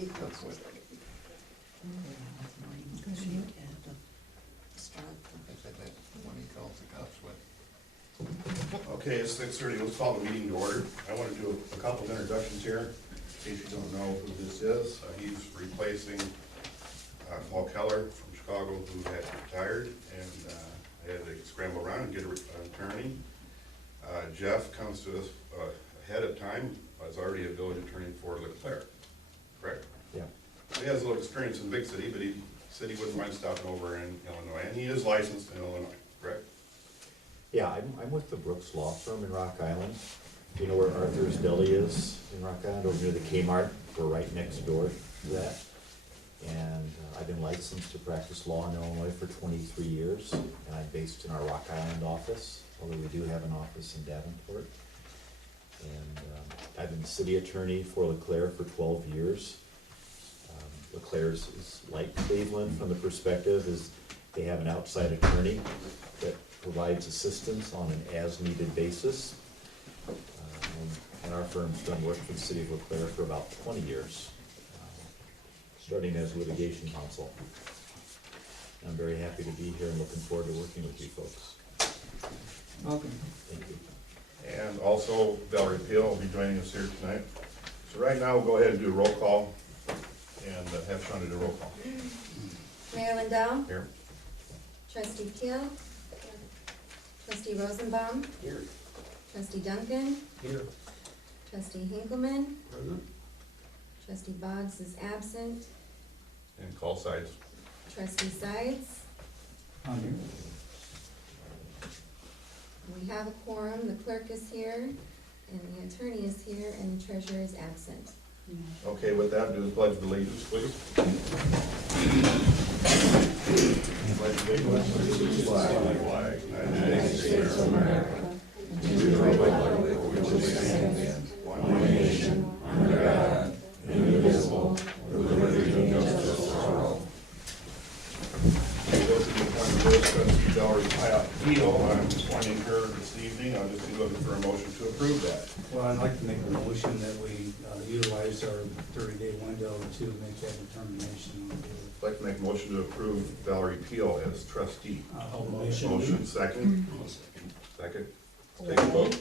he comes with it. That's when he calls the cops with. Okay, it's 6:30, let's call the meeting to order. I want to do a couple of introductions here, in case you don't know who this is. He's replacing Paul Keller from Chicago, who had retired, and I had to scramble around and get an attorney. Jeff comes to us ahead of time, as already a village attorney for Leclerc, correct? Yeah. He has a little experience in the big city, but he said he wouldn't mind stopping over in Illinois, and he is licensed in Illinois, correct? Yeah, I'm with the Brooks Law Firm in Rock Island. Do you know where Arthur's Deli is in Rock Island, over near the Kmart? We're right next door to that. And I've been licensed to practice law in Illinois for 23 years, and I'm based in our Rock Island office, although we do have an office in Davenport. And I've been city attorney for Leclerc for 12 years. Leclerc's is like Cleveland from the perspective is they have an outside attorney that provides assistance on an as-needed basis. And our firm's done work for the city of Leclerc for about 20 years, starting as litigation counsel. I'm very happy to be here and looking forward to working with you folks. Welcome. Thank you. And also Valerie Peel will be joining us here tonight. So right now, we'll go ahead and do a roll call and have Sean do a roll call. Mayor Lindell, Here. Trustee Peel, Trustee Rosenbaum, Here. Trustee Duncan, Here. Trustee Hinkleman, Present. Trustee Boggs is absent, And call sides. Trustee Sides. We have a quorum, the clerk is here, and the attorney is here, and the treasurer is absent. Okay, with that, do the pledge of allegiance, please. Pledge allegiance to the flag. United States of America. To the republic for which it stands, one nation, under God, indivisible, with liberty and justice for all. Go to the appointment list, Trustee Valerie Peel, I'm appointing her this evening. I'll just be looking for a motion to approve that. Well, I'd like to make a motion that we utilize our 30-day window to make that determination. I'd like to make a motion to approve Valerie Peel as trustee. Motion. Second. Second. Take a vote.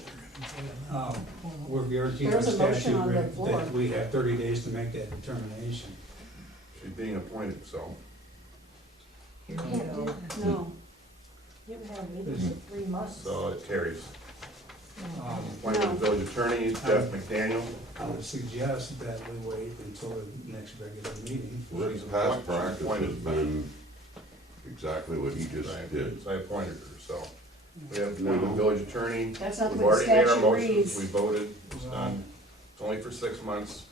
We're guaranteed by There's a motion statute on the floor. that we have 30 days to make that determination. She's being appointed, so. No. You have meetings in 3 months. So it carries. Um, Appointed village attorney, Jeff McDaniel. I would suggest that we wait until the next regular meeting. He's Past practice has appointed. been exactly what he just did. So I appointed her, so. We have appointed village attorney. That's not the We've way the already made our statute motions. reads. We voted. It's done. It's only for 6 months.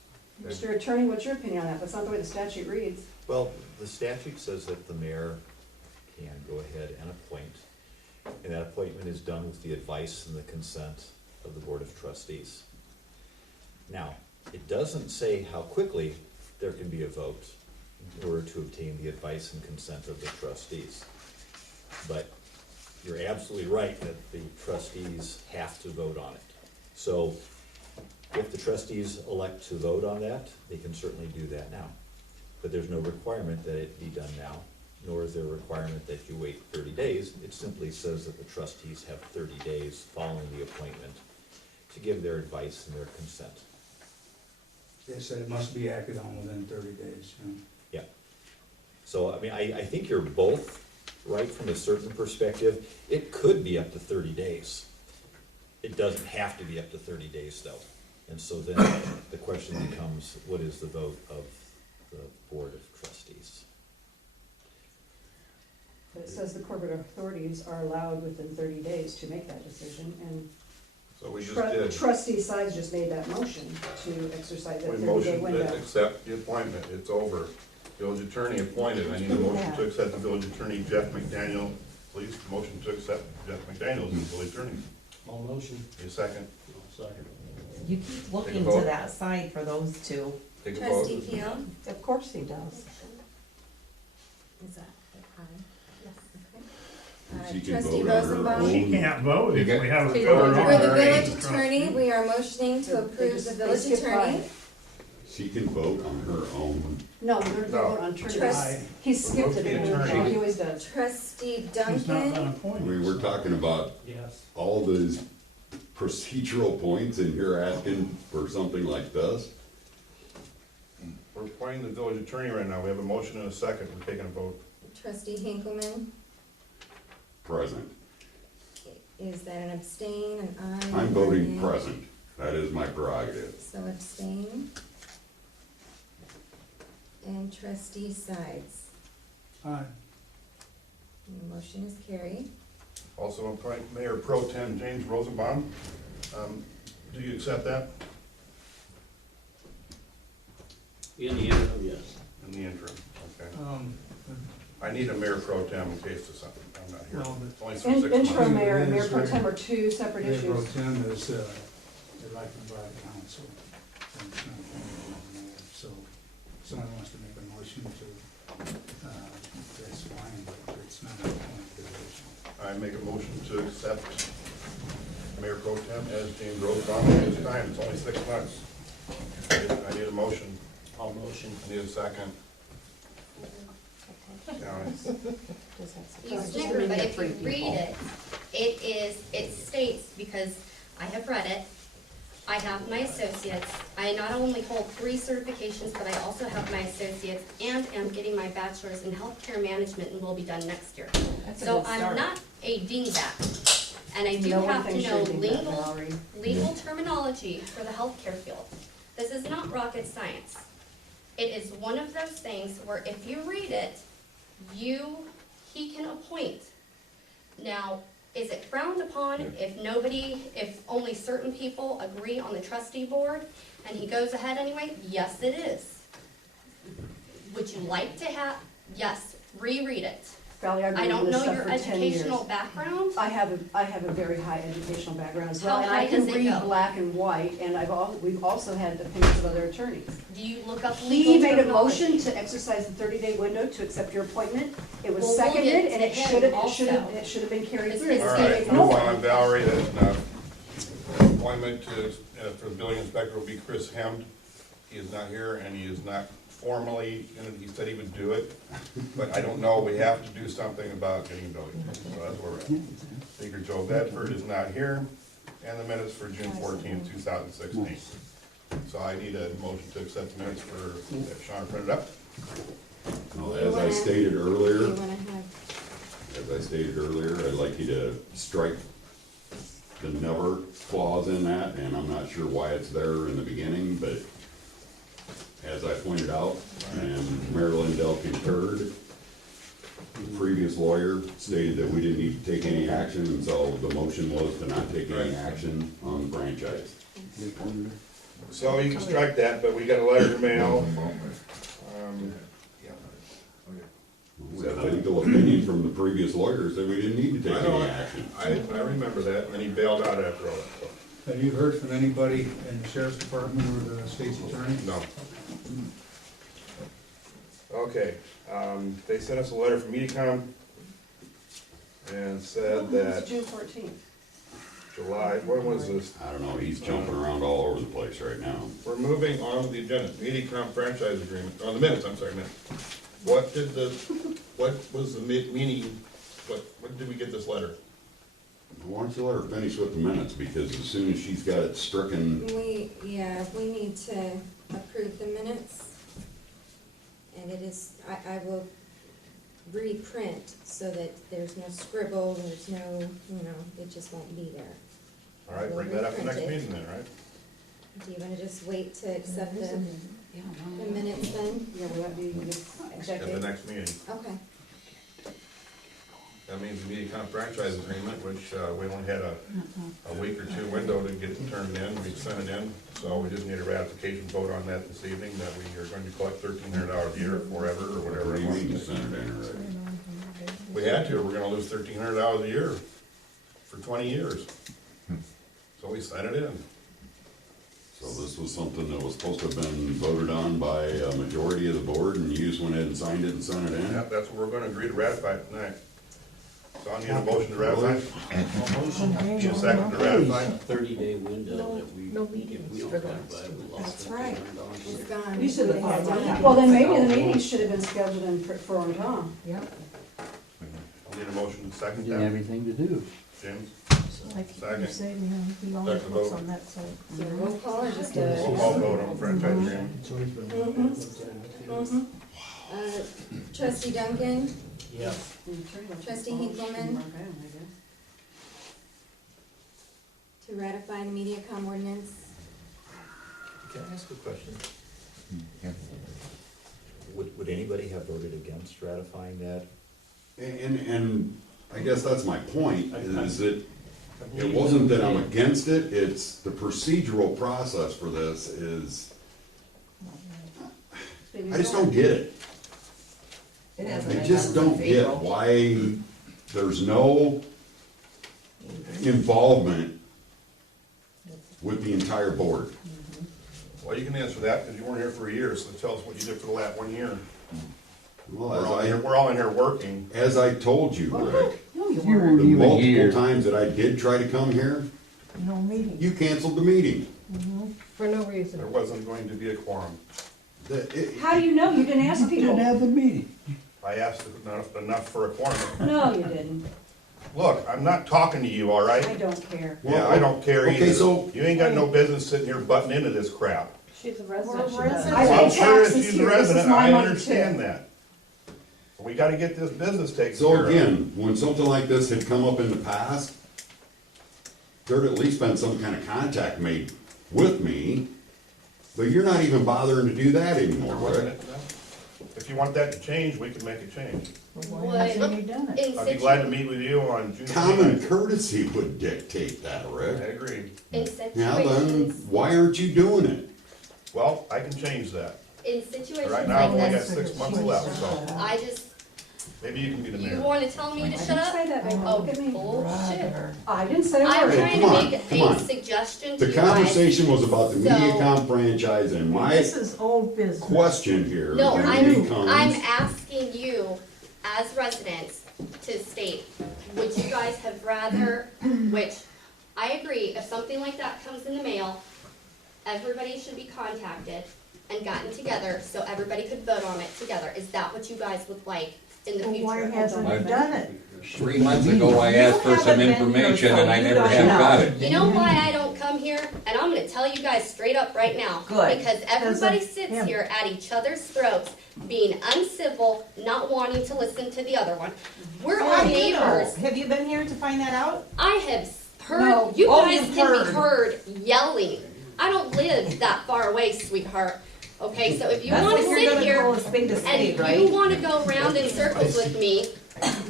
Mr. Attorney, what's your opinion on that? That's not the way the statute reads. Well, the statute says that the mayor can go ahead and appoint, and that appointment is done with the advice and the consent of the Board of Trustees. Now, it doesn't say how quickly there can be a vote in order to obtain the advice and consent of the trustees. But you're absolutely right that the trustees have to vote on it. So if the trustees elect to vote on that, they can certainly do that now. But there's no requirement that it be done now, nor is there a requirement that you wait 30 days. It simply says that the trustees have 30 days following the appointment to give their advice and their consent. They said it must be acted on within 30 days. Yeah. So, I mean, I think you're both right from a certain perspective. It could be up to 30 days. It doesn't have to be up to 30 days, though. And so then the question becomes, what is the vote of the Board of Trustees? But it says the corporate authorities are allowed within 30 days to make that decision, and So we just did. trustee Sides just made that motion to exercise that We 30-day motioned window. to accept the appointment. It's over. Village attorney appointed. I need a motion to accept the village attorney, Jeff McDaniel. Please, motion to accept Jeff McDaniel as the village attorney. All motion. Need a second? Second. You keep looking Take a to vote. that side for those two. Take a vote. Trustee Peel, Of course he does. is that aye? She can Trustee vote on her Rosenbaum. She can't vote if we have a For vote on the her. village attorney, we are motioning to They approve just- the they village skip attorney. by. She can vote on her own. No, they're voting on attorney. Trust- He skipped Remove it, the attorney. he always does. Trustee He's not been Duncan, I appointed. mean, we're talking about Yes. all these procedural points and you're asking for something like this? We're appointing the village attorney right now. We have a motion and a second. We're taking a vote. trustee Hinkleman, Present. is that an abstain, an aye? I'm or voting nay? present. That is my prerogative. So abstain. And trustee Sides, Aye. and the motion is carried. Also appoint Mayor Pro Tem James Rosenbaum. Do you accept that In the interim, yes. in the interim? Okay. I need a Mayor Pro Tem in case of something. I'm not here. Well, It's only for 6 months. Interim mayor and mayor pro tem are two separate Mayor Pro issues. Tem is elected by the council. And it's not appointed by the mayor. So someone wants to make a motion to, that's fine, but it's not an appointed position. I make a motion to accept Mayor Pro Tem as James Rosenbaum at this time. It's only 6 months. I need a motion. All motion. I need a second. County. You snicker, but if you read it, it states, because I have read it, I have my associates. I not only hold 3 certifications, but I also have my associates and am getting my bachelor's in healthcare management and will be done next year. That's a So good I'm start. not a dingbat, and I do No one have to thinks know you're doing that, legal, Valerie. legal terminology for the healthcare field. This is not rocket science. It is one of those things where if you read it, he can appoint. Now, is it frowned upon if only certain people agree on the trustee board and he goes ahead anyway? Yes, it is. Would you like to yes, reread it. Valerie, I've I been don't doing this know stuff your for 10 years. educational background. I have a very high educational background as well, How and I high can does it read go? black and white, and we've also had opinions of other attorneys. Do you look up legal He made a terminology? motion to exercise the 30-day window to accept your appointment. It was Well, we'll seconded, get and to it him should have, also. it should have been carried It's through. his All It's right, getting move ignored. on, Valerie, that's enough. Appointment for the building inspector will be Chris Hemd. He is not here, and he is not formally, he said he would do it, but I don't know, we have to do something about getting a building, so that's where we're at. Speaker Joe Bedford is not here, and the minutes for June 14th, 2016. So I need a motion to accept the minutes that Sean printed up. Well, as I stated Do earlier, you wanna have, I'd like you to strike the never clause in that, and I'm not sure why it's there in the beginning, but as I pointed out, and Marilyn Dell concurred, the previous lawyer stated that we didn't need to take any action, and so the motion was to not take any action on the franchise. So you can strike that, but we got a letter in the mail. We got a legal opinion from the previous lawyers that we didn't need to I take know, any action. I remember that, and then he bailed out after all that, so. Have you heard from anybody in the sheriff's department or the state's attorney? No. Okay, they sent us a letter from Medicom and said It's that June 14th. July, when was this? I don't know, he's jumping around all over the place right now. We're moving on to the agenda, Medicom franchise agreement, on the minutes, I'm sorry, minutes. What was the meaning, when did we get this letter? Why don't you let her finish with the minutes, because as soon as she's got it stricken, we need to approve the minutes. And it is, I will reprint so that there's no scribble, there's no, it just won't be there. All right, bring that up the next meeting then, right? Do you wanna just wait to accept the minutes then? Yeah, will that be the At the executive? next meeting. Okay. That means the Medicom franchise agreement, which we only had a week or two window to get it turned in, we sent it in. So we just need a ratification vote on that this evening, that we are going to collect $1,300 a year forever, or whatever. what do it you was. mean to send it in already? We had to, we're gonna lose $1,300 a year for 20 years. So we sent it in. So this was something that was supposed to have been voted on by a majority of the board, and you just went ahead and signed it and sent it in? Yep, that's what we're gonna agree to ratify tonight. So I need a motion to ratify. Need a second to ratify. 30-day window that we, no if we meetings don't for ratify, those. we lost That's right. $1,500. It's gone. You should have They had thought done about that. it. Well, then maybe the meeting should have been scheduled in for on Tom. Yep. I need a motion to second Didn't that. have anything to do. James? Like Second. you say, you know, he always Second looks vote. on that side. So roll call or just Roll a? call vote on franchise agreement. Trustee Duncan, Yeah. Trustee Hinkleman? to ratify the MediaCom ordinance. Can I ask a question? Yeah. Would anybody have voted against ratifying that? And I guess that's my point, is that it wasn't that I'm against it, it's the procedural process for this is, I just don't get it. It hasn't I been just done don't since get April. why there's no involvement with the entire board. Well, you can answer that, because you weren't here for a year, so tell us what you did for the last 1 year. Well, We're all in here working. as I told you, Rick, No, you You weren't. weren't the even multiple here. times that I did try to come here, No meeting, you canceled the meeting. for no reason. There wasn't going to be a quorum. How do you know? You didn't ask people. the meeting. I asked enough for a quorum. No, you didn't. Look, I'm not talking to you, all right? I don't care. Yeah, I don't care Okay, either. so- You ain't got no business sitting here butting into this crap. She's a resident. resident. I Well, I'm pay sure if taxes she's a here. This is resident, my I money understand too. that. We gotta get this business taken So care of. again, when something like this had come up in the past, there'd at least been some kind of contact made with me, but you're not even bothering to do that anymore, There wasn't Rick. it, no? If you want that to change, we can make a change. Why hasn't he done it? In I'd be glad to situ, meet with you on June Common 29th. courtesy would dictate that, I Rick. agree. in Now then, situations, why aren't you doing it? Well, I can change that. in situations Right now, I've only like got this, 6 months left, so I just, maybe you can be the you mayor. wanna tell me to I shut didn't up? say that, baby. Oh, Look at me. bullshit. I didn't say a I'm word. trying come to on, make come a on. suggestion to The you guys. conversation was about the So- MediaCom franchise, and my is old business. question here No, then I'm becomes, asking you as residents to state, would you guys have rather, which I agree, if something like that comes in the mail, everybody should be contacted and gotten together so everybody could vote on it together. Is that what you guys would like in the future? he done it? 3 months ago, I asked for some information and I never have got it. You know why I don't come here? And I'm gonna tell you guys straight up right now. Good. Because everybody sits here at each other's throats, being uncivil, not wanting to listen to the other one. We're all neighbors. Have you been here to find that out? I have heard, No. you Oh, guys you've can be heard. heard yelling. I don't live that far away, sweetheart. Okay, so if you That's wanna what you're sit gonna here call a spade a and spade, you right? wanna go round in circles with me,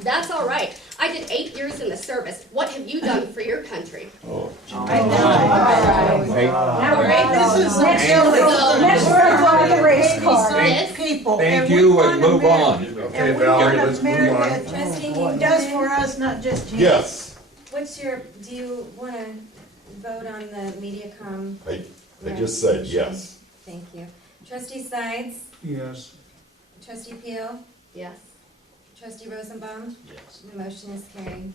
that's all right. I did 8 years in the service. What have you done for your country? I know. Now we're Alright, next this is next silly. we're next we're gonna draw the race card. This, People. Thank you and move on. Okay, Valerie, let's move on. Trustee Does for Hinkleman, us, not just him. yes, what's your, do you wanna vote on the MediaCom? I just said yes. Thank you. Trustee Sides, Yes. trustee Peel, yes. trustee Rosenbaum, Yes. the motion is carried.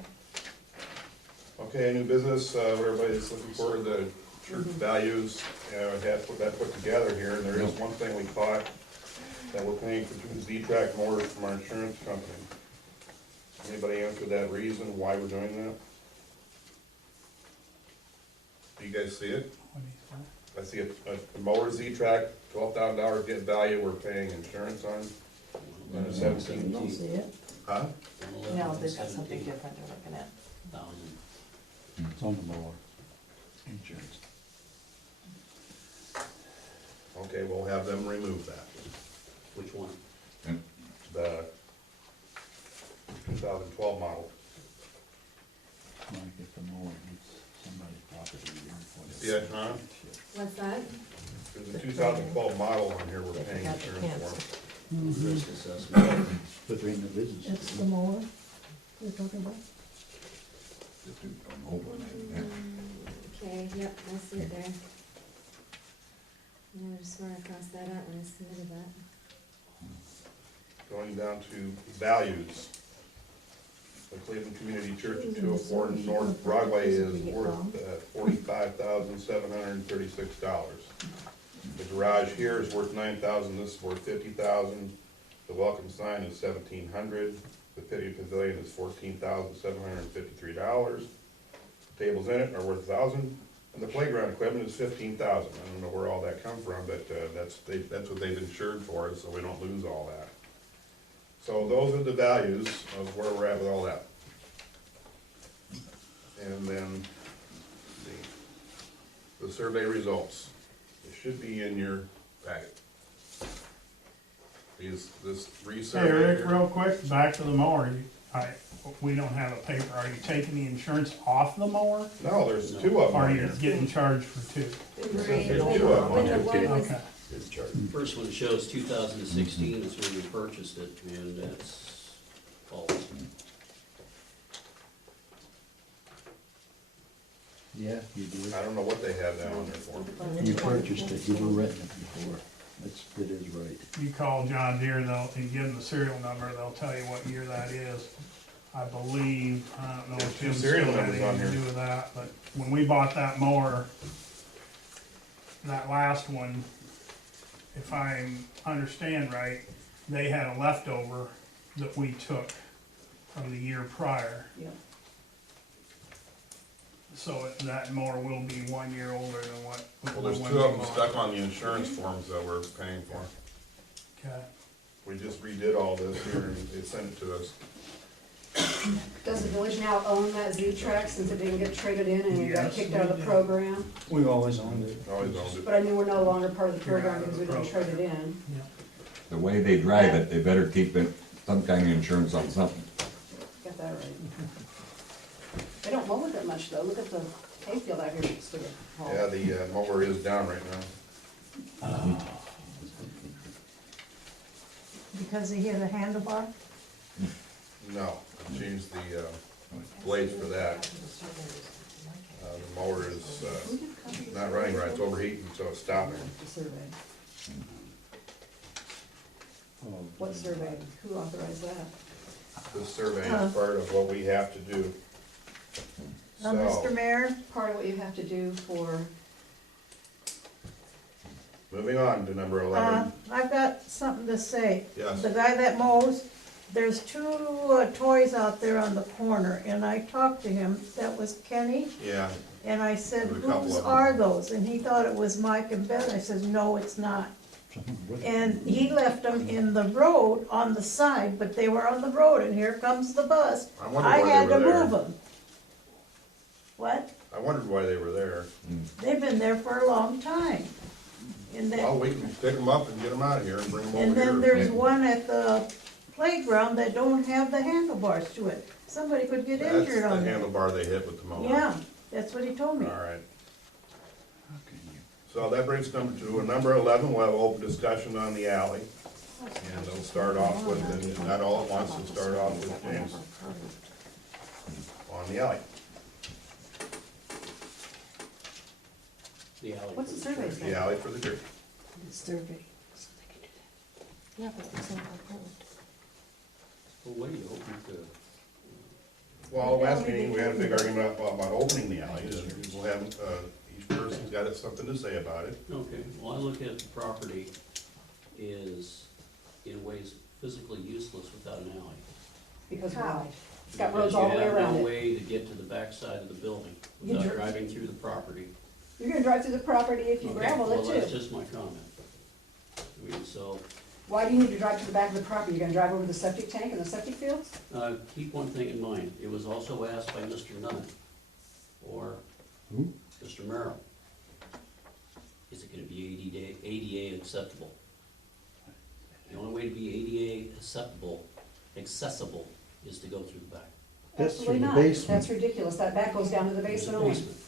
Okay, new business, what everybody's looking for, the church values, had put that put together here, and there is one thing we caught, that we're paying for 2 Z-Track motors from our insurance company. Anybody answer that reason why we're doing that? Do you guys see it? I see a mower Z-Track, $12,000 get value, we're paying insurance on, and a 17. Don't see it. Huh? No, they've got something different they're looking at. It's on the mower. Insurance. Okay, we'll have them remove that. Which one? The 2012 model. Might get the mower, it's somebody's property. See that, John? What's that? There's a 2012 model on here we're paying insurance for. Risk assessment. But they're in the business. It's the mower we're talking about? Okay, yep, I see it there. I just swear I crossed that out when I submitted that. Going down to values. the Cleveland Community Church at 204 North Broadway is worth $45,736. The garage here is worth $9,000, this is worth $50,000. The welcome sign is $1,700. The patio pavilion is $14,753. The tables in it are worth $1,000, and the playground equipment is $15,000. I don't know where all that come from, but that's what they've insured for us, so we don't lose all that. So those are the values of where we're at with all that. And then the survey results. It should be in your packet. This Hey, Rick, resurvey. real quick, back to the mower. We don't have a paper. Are you taking the insurance off the mower? No, there's two of them Or are on you here. getting charged for two? Right, There's when- two of them on when the there. one was- Okay. First one shows 2016 is when we purchased it, and that's false. Yeah, you did. I don't know what they have that on there for. You purchased it, you were renting it before. It is right. You call John Deere, they'll, and give them the serial number, they'll tell you what year that is. I believe, I don't know There's if two Tim still serial had numbers on anything to here. do with that, but when we bought that mower, that last one, if I understand right, they had a leftover that we took from the year prior. Yep. So that mower will be 1 year older than what. Well, there's when two we of them bought stuck it. on the insurance forms that we're paying for. Okay. We just redid all this here and they sent it to us. Does the village now own that Z-Track since it didn't get traded in and it got Yes, kicked out of we the do. program? We've always owned it. Always owned it. But I mean, we're no longer part of the You're out program of because the we didn't trade it in. The way they drive it, they better keep it, some kind of insurance on something. Got that right. They don't mow it that much though. Look at the hayfield out here next to it. Yeah, the mower is down right now. Because they hit a handlebar? No, I changed the blades for that. The mower is not running right, it's overheating, so it's stopping. The survey. What survey? Who authorized that? This survey is part of what we have to do. Mr. So, Mayor, Part of what you have to do for, moving on to number 11. I've got something to say. Yes. The guy that mows, there's two toys out there on the corner, and I talked to him, that was Kenny, Yeah, and I said, There's a couple whose of them. are those? And he thought it was Mike and Ben. I says, no, it's not. And he left them in the road on the side, but they were on the road, and here comes the bus. I wondered I why had they to were there. move them. What? I wondered why they were there. They've been there for a long time. And Well, then, we can pick them up and get them out of here and bring them over here. and then there's one at the playground that don't have the handlebars to it. Somebody could get That's injured the on that. handlebar they hit with the mower. Yeah, that's what he told me. All right. So that brings number 2. And number 11, we'll have open discussion on the alley. And they'll start off with, and not all at once, they'll start off with James on the alley. The alley. what's the survey say? The alley for the church. Survey. Yeah, but it's not Well, what do you hope to, Well, last meeting, we had a big argument about opening the alley. We'll have, each person's got something to say about it. okay, well, I look at the property is in ways physically useless without an alley. Because How? why? It's got roads all the way Because you around have no it. way to get to the backside of the building You without dri- driving through the property. You're gonna drive through the property if you Okay, gravel well, that's it too. just my comment. I mean, so, Why do you need to drive to the back of the property? You're gonna drive over the septic tank and the septic fields? keep one thing in mind, it was also asked by Mr. Nunn, or Mr. Merrill. Is it gonna be ADA acceptable? The only way to be ADA accessible is to go through the back. That's Absolutely through the not. basement. That's ridiculous. That back goes down to the There's a basement only. basement.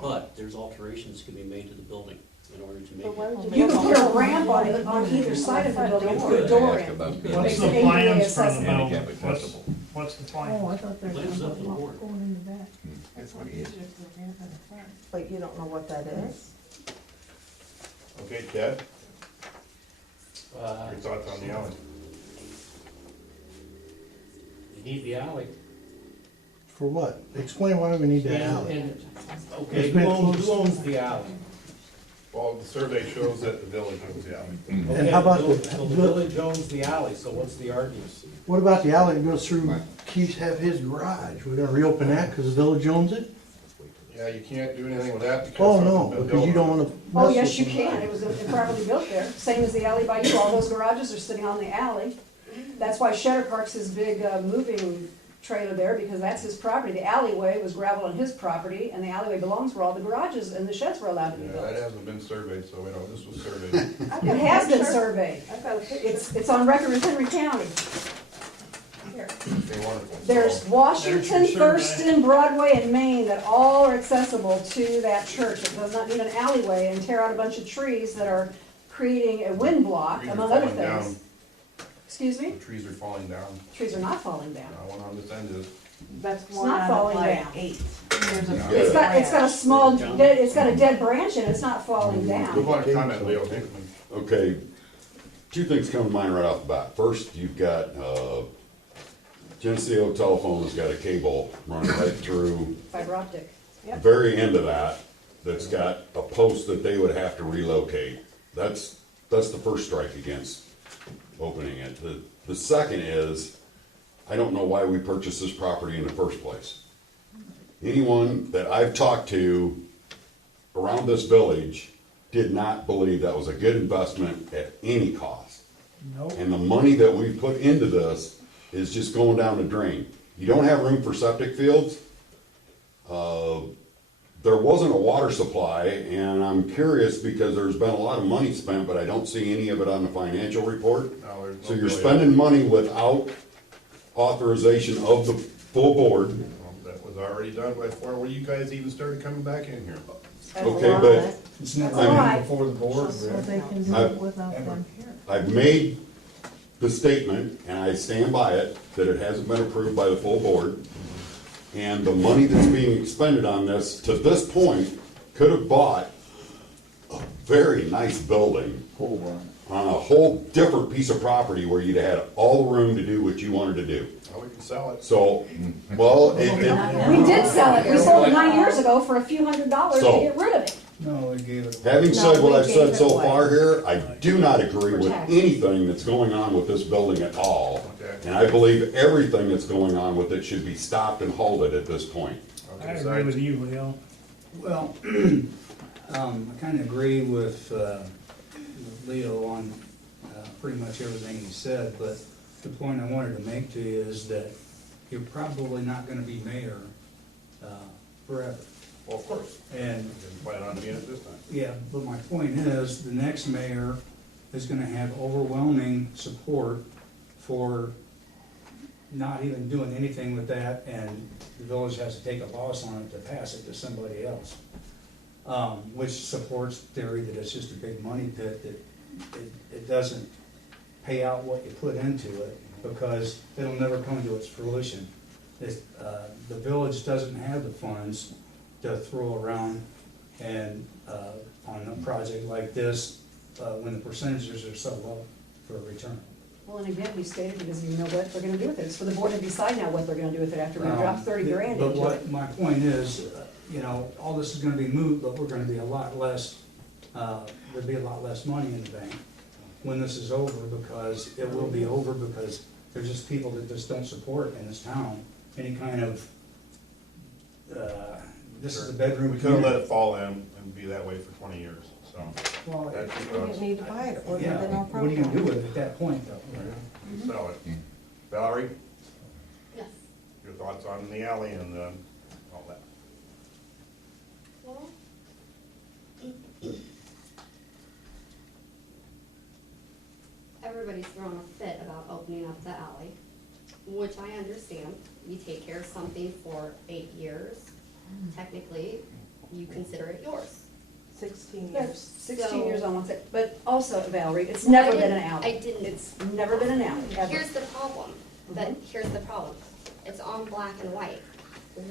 But there's alterations can be made to the building in order to make it. You can put a ramp on either side of the building and put a door in. About It What's makes the it ADA plans for the accessible. building? Handicap accessible. What's the Oh, plan? I thought there was Plans up to the something board. going in the back. That's what he is. But you don't know what that is? Okay, Ted, your thoughts on the alley? You need the alley. For what? Explain why we need that alley. Okay, It's been closed. who owns the alley? Well, the survey shows that the village owns the alley. And how about Okay, the, the village owns the alley, so what's the argument? what about the alley that goes through Keith's have his garage? We're gonna reopen that because the village owns it? Yeah, you can't do anything with that because. Oh, something's no, been because you built don't on it. wanna. Oh, mess yes, you with can, them. it was improperly built there, same as the alley by you, all those garages are sitting on the alley. That's why Shedder Park's his big moving trailer there, because that's his property. The alleyway was gravel on his property, and the alleyway belongs where all the garages and the sheds were allowed to be Yeah, built. that hasn't been surveyed, so we know this was surveyed. It has been surveyed. It's on record with Henry County. Here. Okay, wonderful. There's So, Washington, There's your survey. Thurston, Broadway, and Maine that all are accessible to that church. It does not need an alleyway and tear out a bunch of trees that are creating a wind block, trees are among other falling down. things. Excuse me? The trees are falling down. Trees are not falling down. One on this end is. That's It's not falling down. There's a Yeah. It's got a small, it's got a dead branch and it's not falling Move down. on to comment, Leo Hickman. Okay, two things come to mind right off the bat. First, you've got, Geneseo Telephone has got a cable running right through Fiber optic. the very end of that, that's got a post that they would have to relocate. That's the first strike against opening it. The second is, I don't know why we purchased this property in the first place. Anyone that I've talked to around this village did not believe that was a good investment at any cost. Nope. And the money that we put into this is just going down the drain. You don't have room for septic fields. There wasn't a water supply, and I'm curious because there's been a lot of money spent, but I don't see any of it on the financial report. No, there's no So you're really- spending money without authorization of the full board. That was already done before you guys even started coming back in here. That's a Okay, lot. but It's never That's all right. been before the board, So Rick. they can do I- it without them here. I've made the statement, and I stand by it, that it hasn't been approved by the full board. And the money that's being expended on this, to this point, could have bought a very nice building on a whole different piece of property where you'd have had all the room to do what you wanted to do. Now we can sell it. So, well, We did sell it. We sold it 9 years ago for a few $100s to So- get rid of it. No, they gave it. having No, said what we I've gave said it so away. far here, I do not agree with Protect. anything that's going on with this building at all. Okay. And I believe everything that's going on with it should be stopped and halted at this point. I Okay, agree with you, Leo. Well, I kind of agree with Leo on pretty much everything he said, but the point I wanted to make to you is that you're probably not gonna be mayor forever. Well, of course. And, Didn't plan on being it this time. yeah, but my point is, the next mayor is gonna have overwhelming support for not even doing anything with that, and the village has to take a loss on it to pass it to somebody else. Which supports theory that it's just a big money pit, that it doesn't pay out what you put into it, because it'll never come to its fruition. The village doesn't have the funds to throw around and, on a project like this, when the percentages are so low for a return. Well, and again, we stated because you know what they're gonna do with it. It's for the board to decide now what they're gonna do with it after we drop 30 grand But into what, it. my point is, all this is gonna be moot, but we're gonna be a lot less, there'll be a lot less money in the bank when this is over, because it will be over, because there's just people that just don't support in this town any kind of, this is a bedroom We could've let community. it fall in and be that way for 20 years, so. Well, That's we because- didn't need to buy it, or Yeah, there'd been no what are you gonna do problem. with it at that point, though? We can sell it. Valerie, Yes. your thoughts on the alley and all that? Well, everybody's throwing a fit about opening up the alley, which I understand. You take care of something for 8 years, technically, you consider it yours. 16 There's years. 16 years on one side, but also Valerie, it's never been an alley. I didn't. It's never been an alley, ever. Here's the problem, here's the problem. It's on black and white.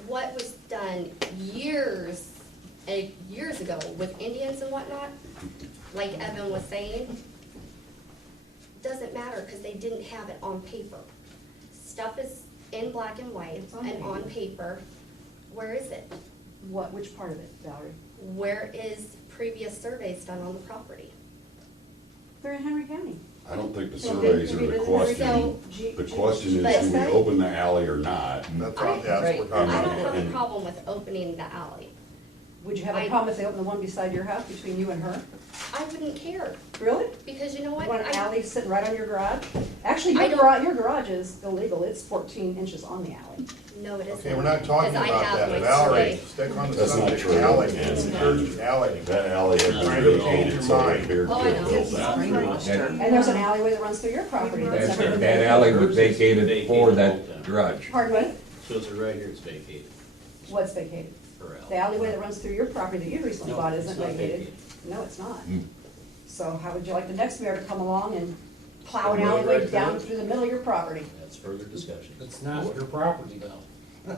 What was done years ago with Indians and whatnot, like Evan was saying, doesn't matter because they didn't have it on paper. Stuff is in black and white It's on and paper. on paper. Where is it? Which part of it, Valerie? Where is previous surveys done on the property? They're in Henry County. I don't think the So surveys they- are the they- question. So- The question is, But- do we open the alley or not? That's all, yeah, that's what we're talking I about. don't have a And- problem with opening the alley. Would you have a problem if they opened the one beside your house between you and her? I wouldn't care, Really? because you know what? You want an I- alley sitting right on your garage? Actually, I your don't- garage, your garage is illegal, it's 14 inches on the alley. No, it isn't. Okay, we're not talking Because I about have that, my Valerie, survey. stick on the That's not subject, true. alley, And- it's a church alley. That alley had Trying been to vacated, change so your it mind. appeared to Oh, I have know. built that. And there's an alleyway that runs through your property that's never been That vacated. alley was vacated for that garage. Pardon me? Shows it right here, it's vacated, What's vacated? per alley. The alleyway that runs through your property that you recently No, bought it's isn't not vacated. vacated. No, it's not. Hmm. So how would you like the next mayor to come along and plow an Road alleyway right down there. through the middle of your property? That's further discussion. It's not your property though.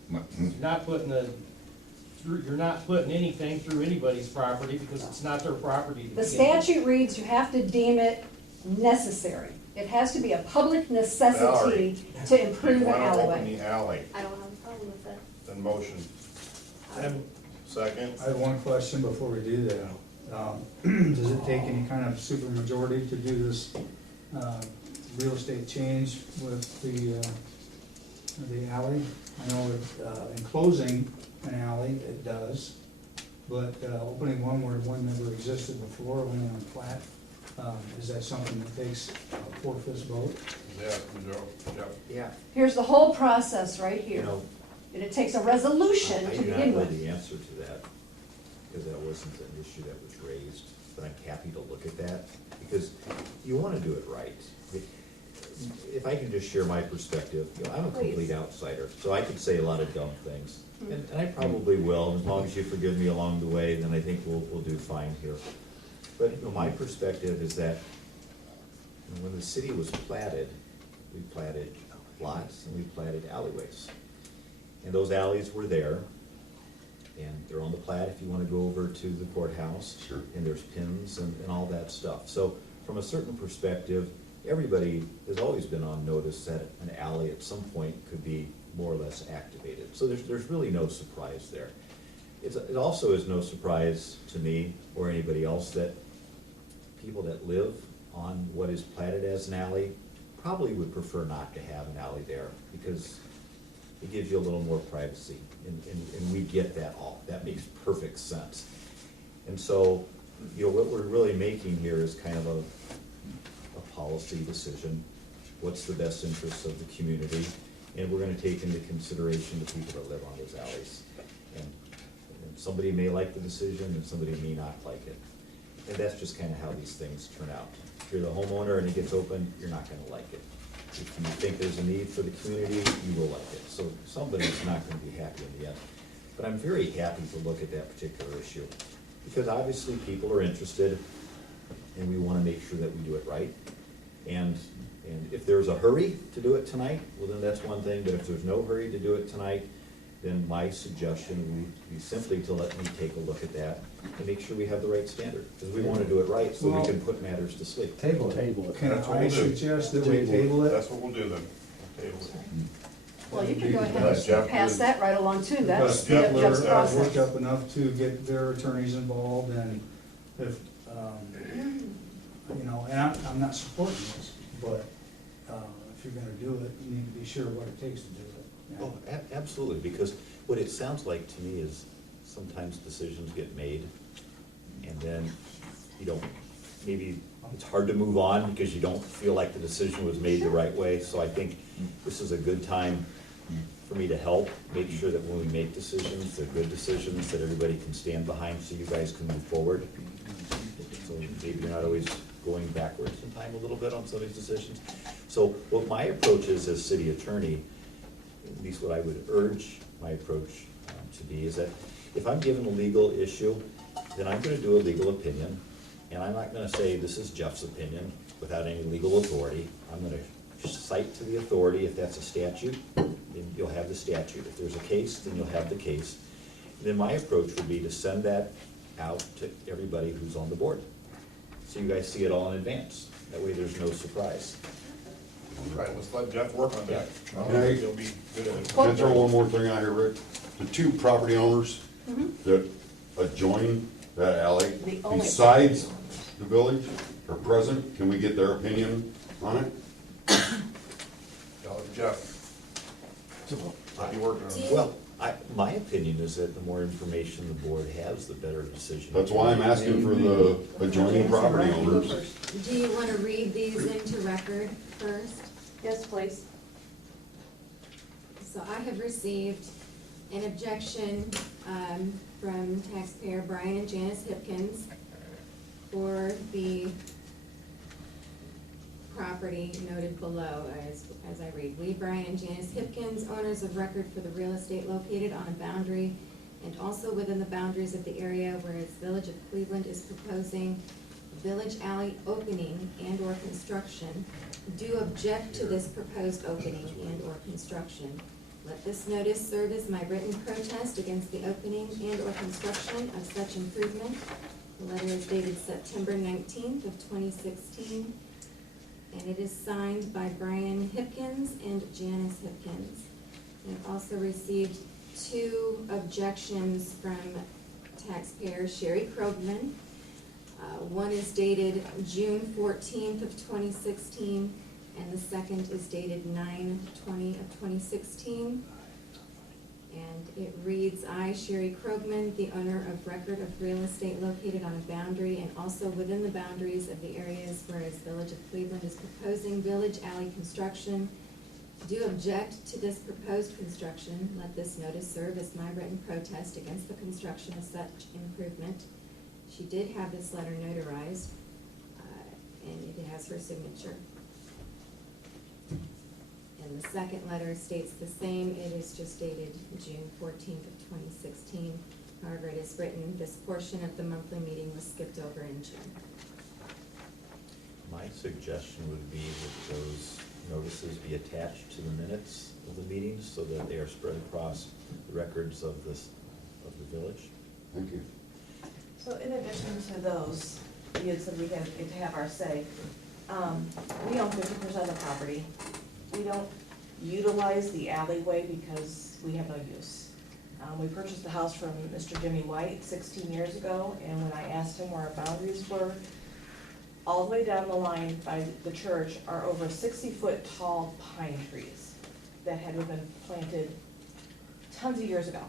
You're not putting you're not putting anything through anybody's property because it's not their property. to The begin with. statute reads you have to deem it necessary. It has to be a public necessity Valerie, to improve You an wanna open alleyway. the alley, I don't have a problem with it. then motion. Second, I have one question before we do that. Does it take any kind of supermajority to do this real estate change with the alley? I know in closing an alley, it does, but opening one where one never existed before, only on plat, is that something that takes a 4/5 vote? yeah, Joe, Jeff. Yeah, Here's the whole process right you here. know, And it takes a resolution I to do not begin know with. the answer to that, because that wasn't an issue that was raised, but I'm happy to look at that, because you wanna do it right. If I can just share my perspective, you know, I'm a complete Please. outsider, so I could say a lot of dumb things, and I probably will, as long as you forgive me along the way, then I think we'll do fine here. But, you know, my perspective is that, you know, when the city was platted, we platted lots and we platted alleyways. And those alleys were there, and they're on the plat if you wanna go over to the courthouse. Sure. And there's pins and all that stuff. So from a certain perspective, everybody has always been on notice that an alley at some point could be more or less activated. So there's really no surprise there. It also is no surprise to me or anybody else that people that live on what is platted as an alley probably would prefer not to have an alley there, because it gives you a little more privacy, and we get that all, that makes perfect sense. And so, you know, what we're really making here is kind of a policy decision. What's the best interests of the community? And we're gonna take into consideration the people that live on those alleys. And somebody may like the decision, and somebody may not like it. And that's just kinda how these things turn out. If you're the homeowner and it gets open, you're not gonna like it. If you think there's a need for the community, you will like it. So somebody's not gonna be happy in the end. But I'm very happy to look at that particular issue, because obviously people are interested, and we wanna make sure that we do it right. And if there's a hurry to do it tonight, well, then that's one thing, but if there's no hurry to do it tonight, then my suggestion would be simply to let me take a look at that and make sure we have the right standard, because we wanna do it right, so we Well- can put matters to sleep. Table it. Can That's what I we'll do. suggest that we table it? That's what we'll do then, we'll table it. Well, you can go Let ahead Jeff and pass do- that right along too, that's Because speed up people Jeff's are process. worked up enough to get their attorneys involved, and if, you know, and I'm not supporting this, but, if you're gonna do it, you need to be sure what it takes to do it. Yeah. Oh, absolutely, because what it sounds like to me is sometimes decisions get made, and then you don't, maybe it's hard to move on because you don't feel like the decision was made the right way. So I think this is a good time for me to help, make sure that when we make decisions, they're good decisions that everybody can stand behind, so you guys can move forward. So maybe you're not always going backwards in time a little bit on some of these decisions. So what my approach is as city attorney, at least what I would urge my approach to be, is that if I'm given a legal issue, then I'm gonna do a legal opinion, and I'm not gonna say this is Jeff's opinion without any legal authority. I'm gonna cite to the authority. If that's a statute, then you'll have the statute. If there's a case, then you'll have the case. And then my approach would be to send that out to everybody who's on the board, so you guys see it all in advance. That way there's no surprise. Right, let's let Jeff work on that. Can I- He'll be good at it. Can I throw one more thing out here, Rick? The two property owners that adjoin that alley, The only- besides the village, are present, can we get their opinion on it? Tell it to Jeff. What you working on? Well, my opinion is that the more information the board has, the better decision. That's why I'm asking for the adjoining property owners. Do you wanna read these into record first? Yes, please. So I have received an objection, from taxpayer Brian and Janice Hipkins for the property noted below, as I read. We, Brian and Janice Hipkins, owners of record for the real estate located on a boundary and also within the boundaries of the area whereas Village of Cleveland is proposing village alley opening and/or construction, do object to this proposed opening and/or construction. Let this notice serve as my written protest against the opening and/or construction of such improvement. The letter is dated September 19th of 2016, and it is signed by Brian Hipkins and Janice Hipkins. I've also received 2 objections from taxpayer Sherry Krogman. One is dated June 14th of 2016, and the second is dated 9/20 of 2016. And it reads, I, Sherry Krogman, the owner of record of real estate located on a boundary and also within the boundaries of the areas whereas Village of Cleveland is proposing village alley construction, do object to this proposed construction. Let this notice serve as my written protest against the construction of such improvement. She did have this letter notarized, and it has her signature. And the second letter states the same. It is just dated June 14th of 2016. However, it is written, this portion of the monthly meeting was skipped over in June. My suggestion would be that those notices be attached to the minutes of the meetings so that they are spread across the records of the village. Thank you. So in addition to those, you had said we get to have our say, we own 50% of the property. We don't utilize the alleyway because we have no use. We purchased the house from Mr. Jimmy White 16 years ago, and when I asked him where our boundaries were, all the way down the line by the church are over 60-foot tall pine trees that had been planted tons of years ago.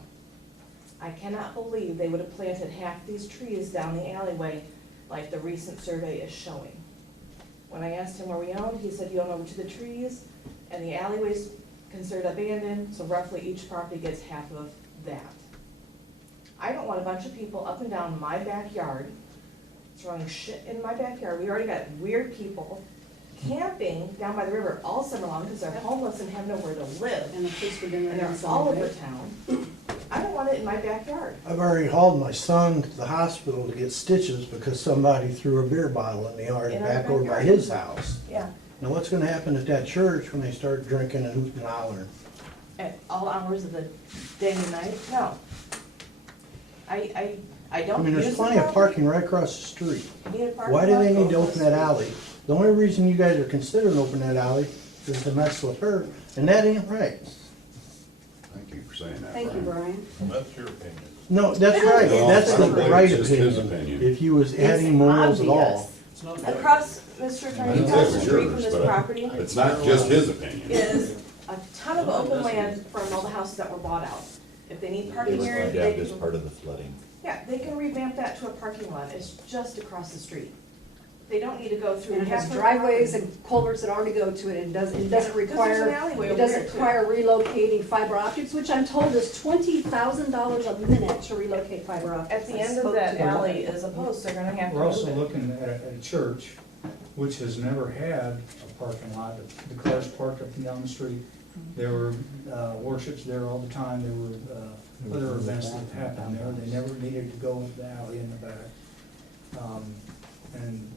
I cannot believe they would have planted half these trees down the alleyway like the recent survey is showing. When I asked him where we owned, he said you own over to the trees, and the alleyway's considered abandoned, so roughly each property gets half of that. I don't want a bunch of people up and down my backyard, throwing shit in my backyard. We already got weird people camping down by the river all summer long because they're homeless and have nowhere to live. And the kids for dinner. And they're all over town. I don't want it in my backyard. I've already hauled my son to the hospital to get stitches because somebody threw a beer bottle in the yard In our back over by backyard. his house. Yeah, Now, what's gonna happen at that church when they start drinking and hooting and hollering? at all hours of the day and night, no. I don't I mean, use there's the plenty of property. parking right across the street. You need a parking Why do they lot, need to go open that alley? The only reason you guys are considering opening that alley is to mess with her, and that ain't right. Thank you for saying that, Thank you, Brian. Well, that's your opinion. No, that's right, No, that's I the don't believe right it's just his opinion. opinion. If you was It's adding morals at all. obvious. Across, Mr. Attorney, I across think the it's street yours, from this but property It's not just his opinion. is a ton of open land from all the houses that were bought out. If they need It parking was area, flagged they out as can, part of the flooding. yeah, they can revamp that to a parking lot. It's just across the street. They don't need to go through. And it has half their driveways property. and culverts that already go to it, and doesn't Yeah, 'cause there's require, an alleyway it over doesn't there, too. require relocating fiber optics, which I'm told is $20,000 a minute to relocate fiber optics. At the I end of spoke that to them. alley is a post, they're gonna have to We're move also it. looking at a church which has never had a parking lot. The cars parked up and down the street. There were worships there all the time. There were other events that happened there. They never needed to go into the alley in the back. And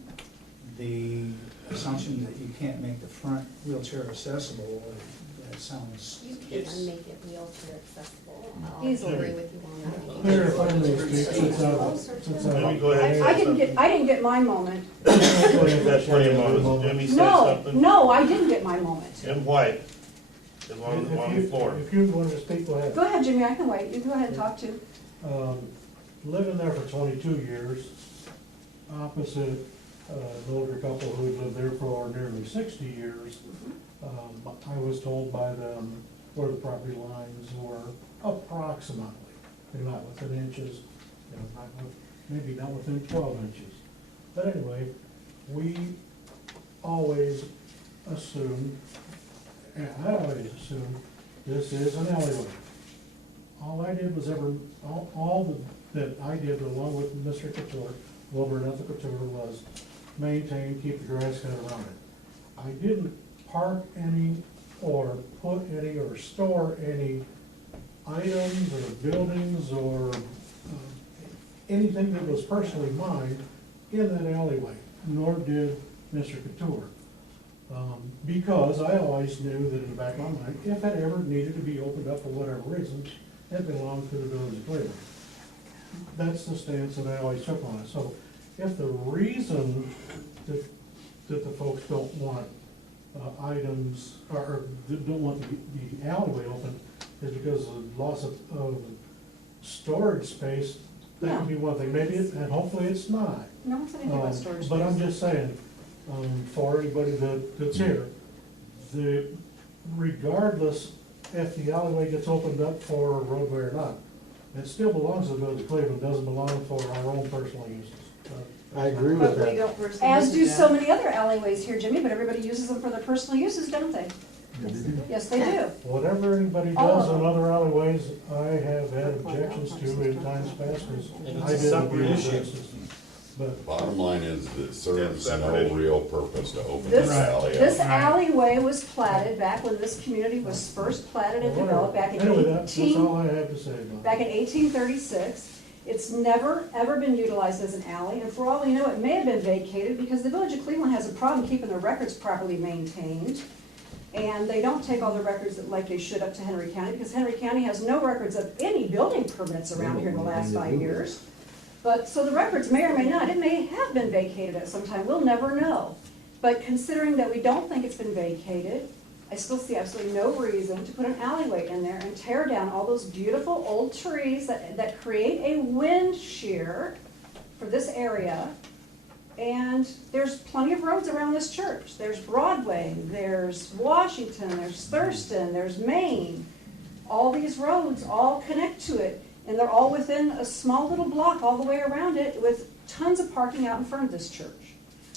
the assumption that you can't make the front wheelchair accessible, that sounds. You can make it wheelchair accessible. I'll Easily. agree with you on that. Mayor, if I may speak, Let me go ahead and I say didn't something. get, I didn't get my moment. That's where you want, Jimmy said No, something. no, I didn't get my moment. Jim White is on the floor. If you want to speak, go ahead. Go ahead, Jimmy, I can wait. You go ahead and talk too. Living there for 22 years, opposite an older couple who had lived there for nearly 60 years, I was told by them where the property lines were approximately. They're not within inches, you know, maybe not within 12 inches. But anyway, we always assumed, and I always assumed, this is an alleyway. All I did was that I did along with Mr. Couture, Wilbur and Ethel Couture, was maintain, keep the grass cut around it. I didn't park any or put any or store any items or buildings or anything that was personally mine in that alleyway, nor did Mr. Couture. Because I always knew that in the back of my mind, if it ever needed to be opened up for whatever reason, it belonged to the village of Cleveland. That's the stance that I always took on it. So if the reason that the folks don't want items, or don't want the alleyway open is because of loss of storage space, that could be one thing. Maybe it, and hopefully it's not. No one said anything about storage But I'm space. just saying, for anybody that's here, regardless if the alleyway gets opened up for a roadway or not, it still belongs to the village of Cleveland, doesn't belong for our own personal uses. I agree with that. But we don't personally As use do that. so many other alleyways here, Jimmy, but everybody uses them for their personal uses, don't they? Yes, they do. Whatever anybody All does of in them. other alleyways, I have had objections to in times past, because And I it's a didn't separate abuse issue. that system. But Bottom line is, it serves Yeah, no separate issue. real purpose to open This, this alley this up. alleyway was platted back when this community was first platted and developed back in anyway, that's all 18, I have to say about it. back in 1836. It's never, ever been utilized as an alley, and for all we know, it may have been vacated because the village of Cleveland has a problem keeping their records properly maintained. And they don't take all the records that like they should up to Henry County, because Henry County has no records of any building permits around here in the last 5 years. But, so the records may or may not, it may have been vacated at some time, we'll never know. But considering that we don't think it's been vacated, I still see absolutely no reason to put an alleyway in there and tear down all those beautiful old trees that create a wind shear for this area. And there's plenty of roads around this church. There's Broadway, there's Washington, there's Thurston, there's Main. All these roads all connect to it, and they're all within a small little block all the way around it with tons of parking out in front of this church.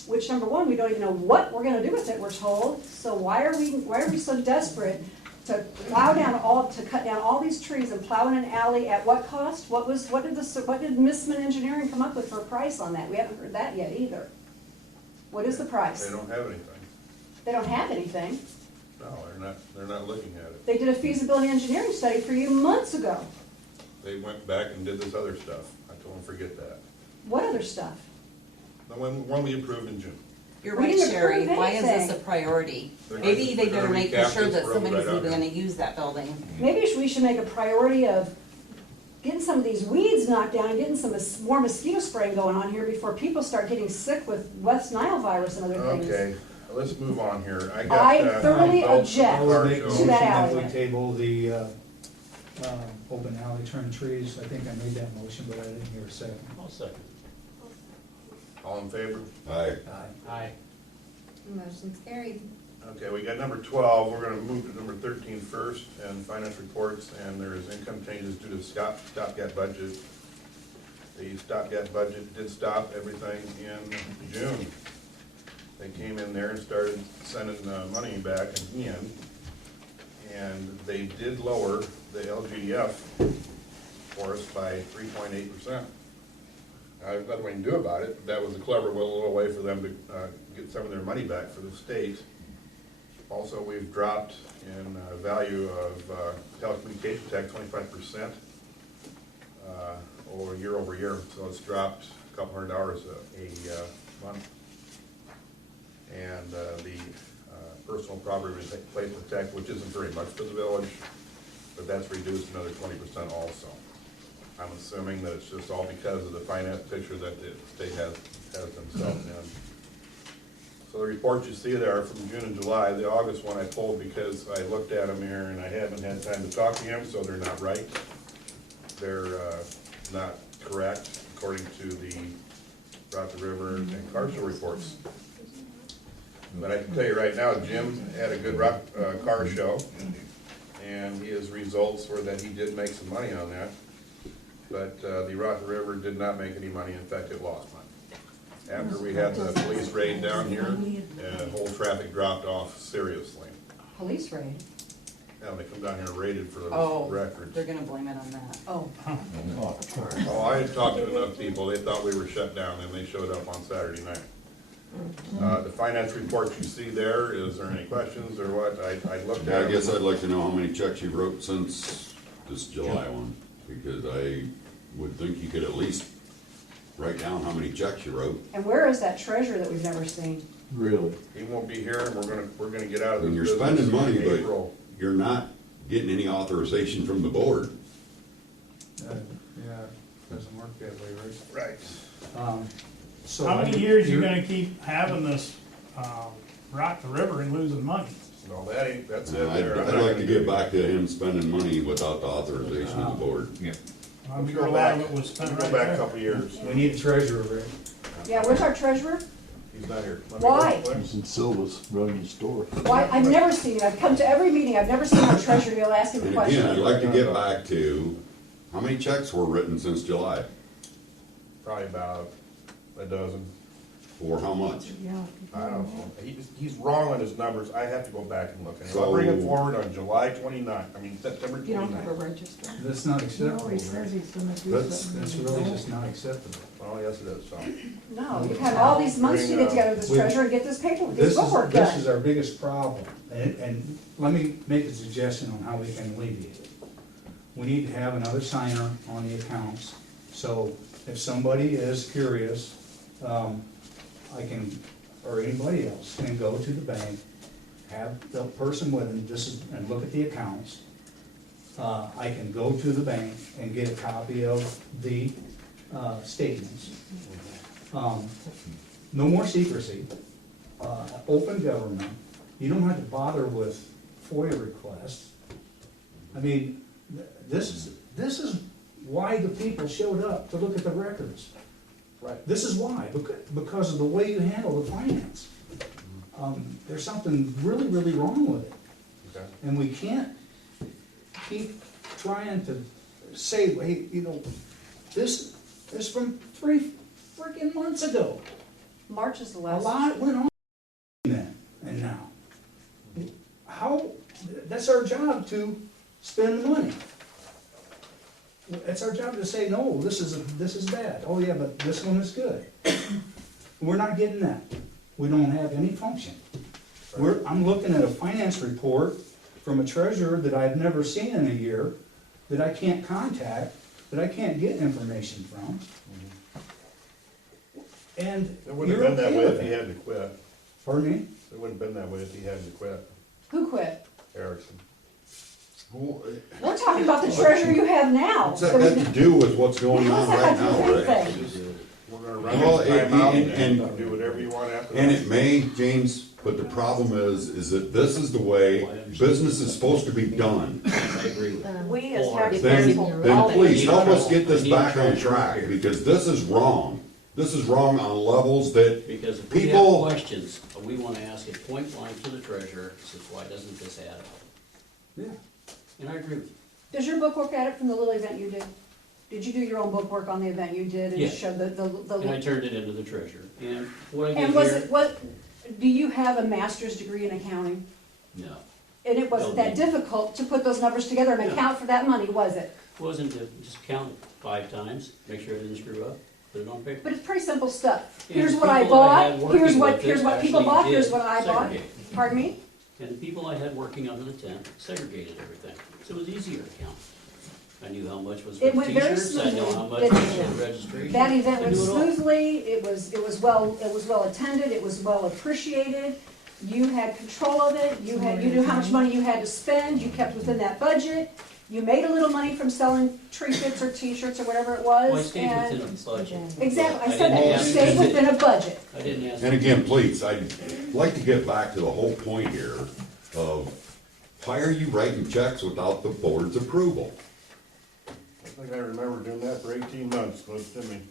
Which, number one, we don't even know what we're gonna do with it, we're told. So why are we so desperate to cut down all these trees and plow in an alley at what cost? What did Missman Engineering come up with for a price on that? We haven't heard that yet either. What is the price? They don't have anything. They don't have anything. No, they're not looking at it. They did a feasibility engineering study for you months ago. They went back and did this other stuff. I told them, forget that. What other stuff? The one we approved in June. You're We right, didn't Sherry, approve why is this a anything. priority? They're Maybe gonna- they they're better gonna make for recap sure this that road somebody's right out even here. gonna use that building. Maybe we should make a priority of getting some of these weeds knocked down and getting some more mosquito spraying going on here before people start getting sick with West Nile virus and other things. Okay, let's move on here. I thoroughly object I would make a to motion that that we alleyway. table the, open alley, trim trees. I think I made that motion, but I didn't hear a second. I'll second. All in favor? Aye. Aye. Motion's carried. Okay, we got number 12, we're gonna move to number 13 first, and finance reports, and there's income changes due to stopgap budget. The stopgap budget did stop everything in June. They came in there and started sending money back again, and they did lower the LGF for us by 3.8%. There's nothing we can do about it. That was a clever little way for them to get some of their money back for the state. Also, we've dropped in value of telecommunication tax 25% over year, so it's dropped a couple $100 a month. And the personal property replacement tax, which isn't very much for the village, but that's reduced another 20% also. I'm assuming that it's just all because of the finance picture that the state has themselves in. So the reports you see there are from June and July. The August one I pulled because I looked at them here and I haven't had time to talk to him, so they're not right. They're not correct according to the Rock the River and Carson reports. But I can tell you right now, Jim had a good car show, and his results were that he did make some money on that. But the Rock the River did not make any money. In fact, it lost money. After we had the police raid down here, whole traffic dropped off seriously. Police raid? Yeah, they come down here and raided for Oh, those records. they're gonna blame it on that. Oh. Oh, I had talked to enough people, they thought we were shut down, and they showed up on Saturday night. The finance report you see there, is there any questions or what? I looked Yeah, at I it. guess I'd like to know how many checks you wrote since this July one, because I would think you could at least write down how many checks you wrote. And where is that treasurer that we've never seen? Really? He won't be here, and we're gonna get out of this And you're business spending money, in but April. you're not getting any authorization from the board. Yeah, it doesn't work that way, right? Right. So How many years you gonna keep having this, Rock the River and losing money? No, that's it And I'd, there. I'd like to get back to him spending money without the authorization of the board. I'm Let me sure go a lot of back, it was let spent me go right back a there. couple years. We need a treasurer, Rick. Yeah, where's our treasurer? He's not here. Let me go Why? quick. He's in Silva's running the store. Why, I've never seen it. I've come to every meeting. I've never seen our treasurer be able to ask him a And question. again, I'd like to get back to, how many checks were written since July? Probably about a dozen. For how much? Yeah. I don't know. He's wrong on his numbers. I have to go back and look. And So- I'll bring it forward on July 29th, September You don't have a 29th. register? That's not No, acceptable, he says Rick. he's gonna do That's- something. That's really just not acceptable. Oh, yes, it is, so. No, you've had all these months to get together with this treasurer and get this paperwork, this bookwork This is done. our biggest problem, and let me make a suggestion on how we can alleviate it. We need to have another signer on the accounts, so if somebody is curious, I can, or anybody else, can go to the bank, have the person with them, and look at the accounts. I can go to the bank and get a copy of the statements. No more secrecy, open government, you don't have to bother with FOIA requests. I mean, this is why the people showed up, to look at the records. Right. This is why, because of the way you handle the finance. There's something really, really wrong with it. Okay. And we can't keep trying to say, hey, you know, this is from 3 freaking months ago. March is the A last. lot went on then and now. How, that's our job to spend the money. It's our job to say, no, this is bad. Oh yeah, but this one is good. We're not getting that. We don't have any function. I'm looking at a finance report from a treasurer that I've never seen in a year, that I can't contact, that I can't get information from. And It wouldn't you're have been that okay way with if he it. had to quit. Pardon me? It wouldn't have been that way if he had to quit, Who quit? Erickson. We're talking about the treasurer you have now. What's that got to do with what's going on How's right that got now, to do Rick? with anything? We're gonna run Well, this time out and- and do whatever you want after that. And it may, James, but the problem is that this is the way business is supposed to be done. I agree with that. We as Then, taxpayers. then please help us get this back on track, because this is wrong. This is wrong on levels that Because if we have people, questions, we wanna ask it point blank to the treasurer, says, why doesn't this add up? Yeah. And I agree with you. Does your bookwork add it from the little event you did? Did you do your own bookwork on the event you did and Yeah. show the? And I turned it into the treasurer. And what I And did was here, it, what, do you have a master's degree in accounting? no, And it wasn't that difficult to put those numbers together and No. account for that money, was it? wasn't to just count it 5 times, make sure I didn't screw up, put it on paper. But it's pretty simple stuff. And Here's the what I people I had bought, working here's what with people actually bought, did here's what I bought. segregate. Pardon me? And the people I had working under the tent segregated everything, so it was easier to count. I knew how much was for It went very t-shirts, I knew how much was smoothly. for registration. That event I went knew it all. smoothly, it was well attended, it was well appreciated. You had control of it, you knew how much money you had to spend, you kept within that budget. You made a little money from selling tree fits or t-shirts or whatever it was. Well, I stayed and- within a budget. Exactly, I I said that, didn't you ask- stayed within a budget. I didn't ask. And again, please, I'd like to get back to the whole point here of why are you writing checks without the board's approval? I think I remember doing that for 18 months, most to me.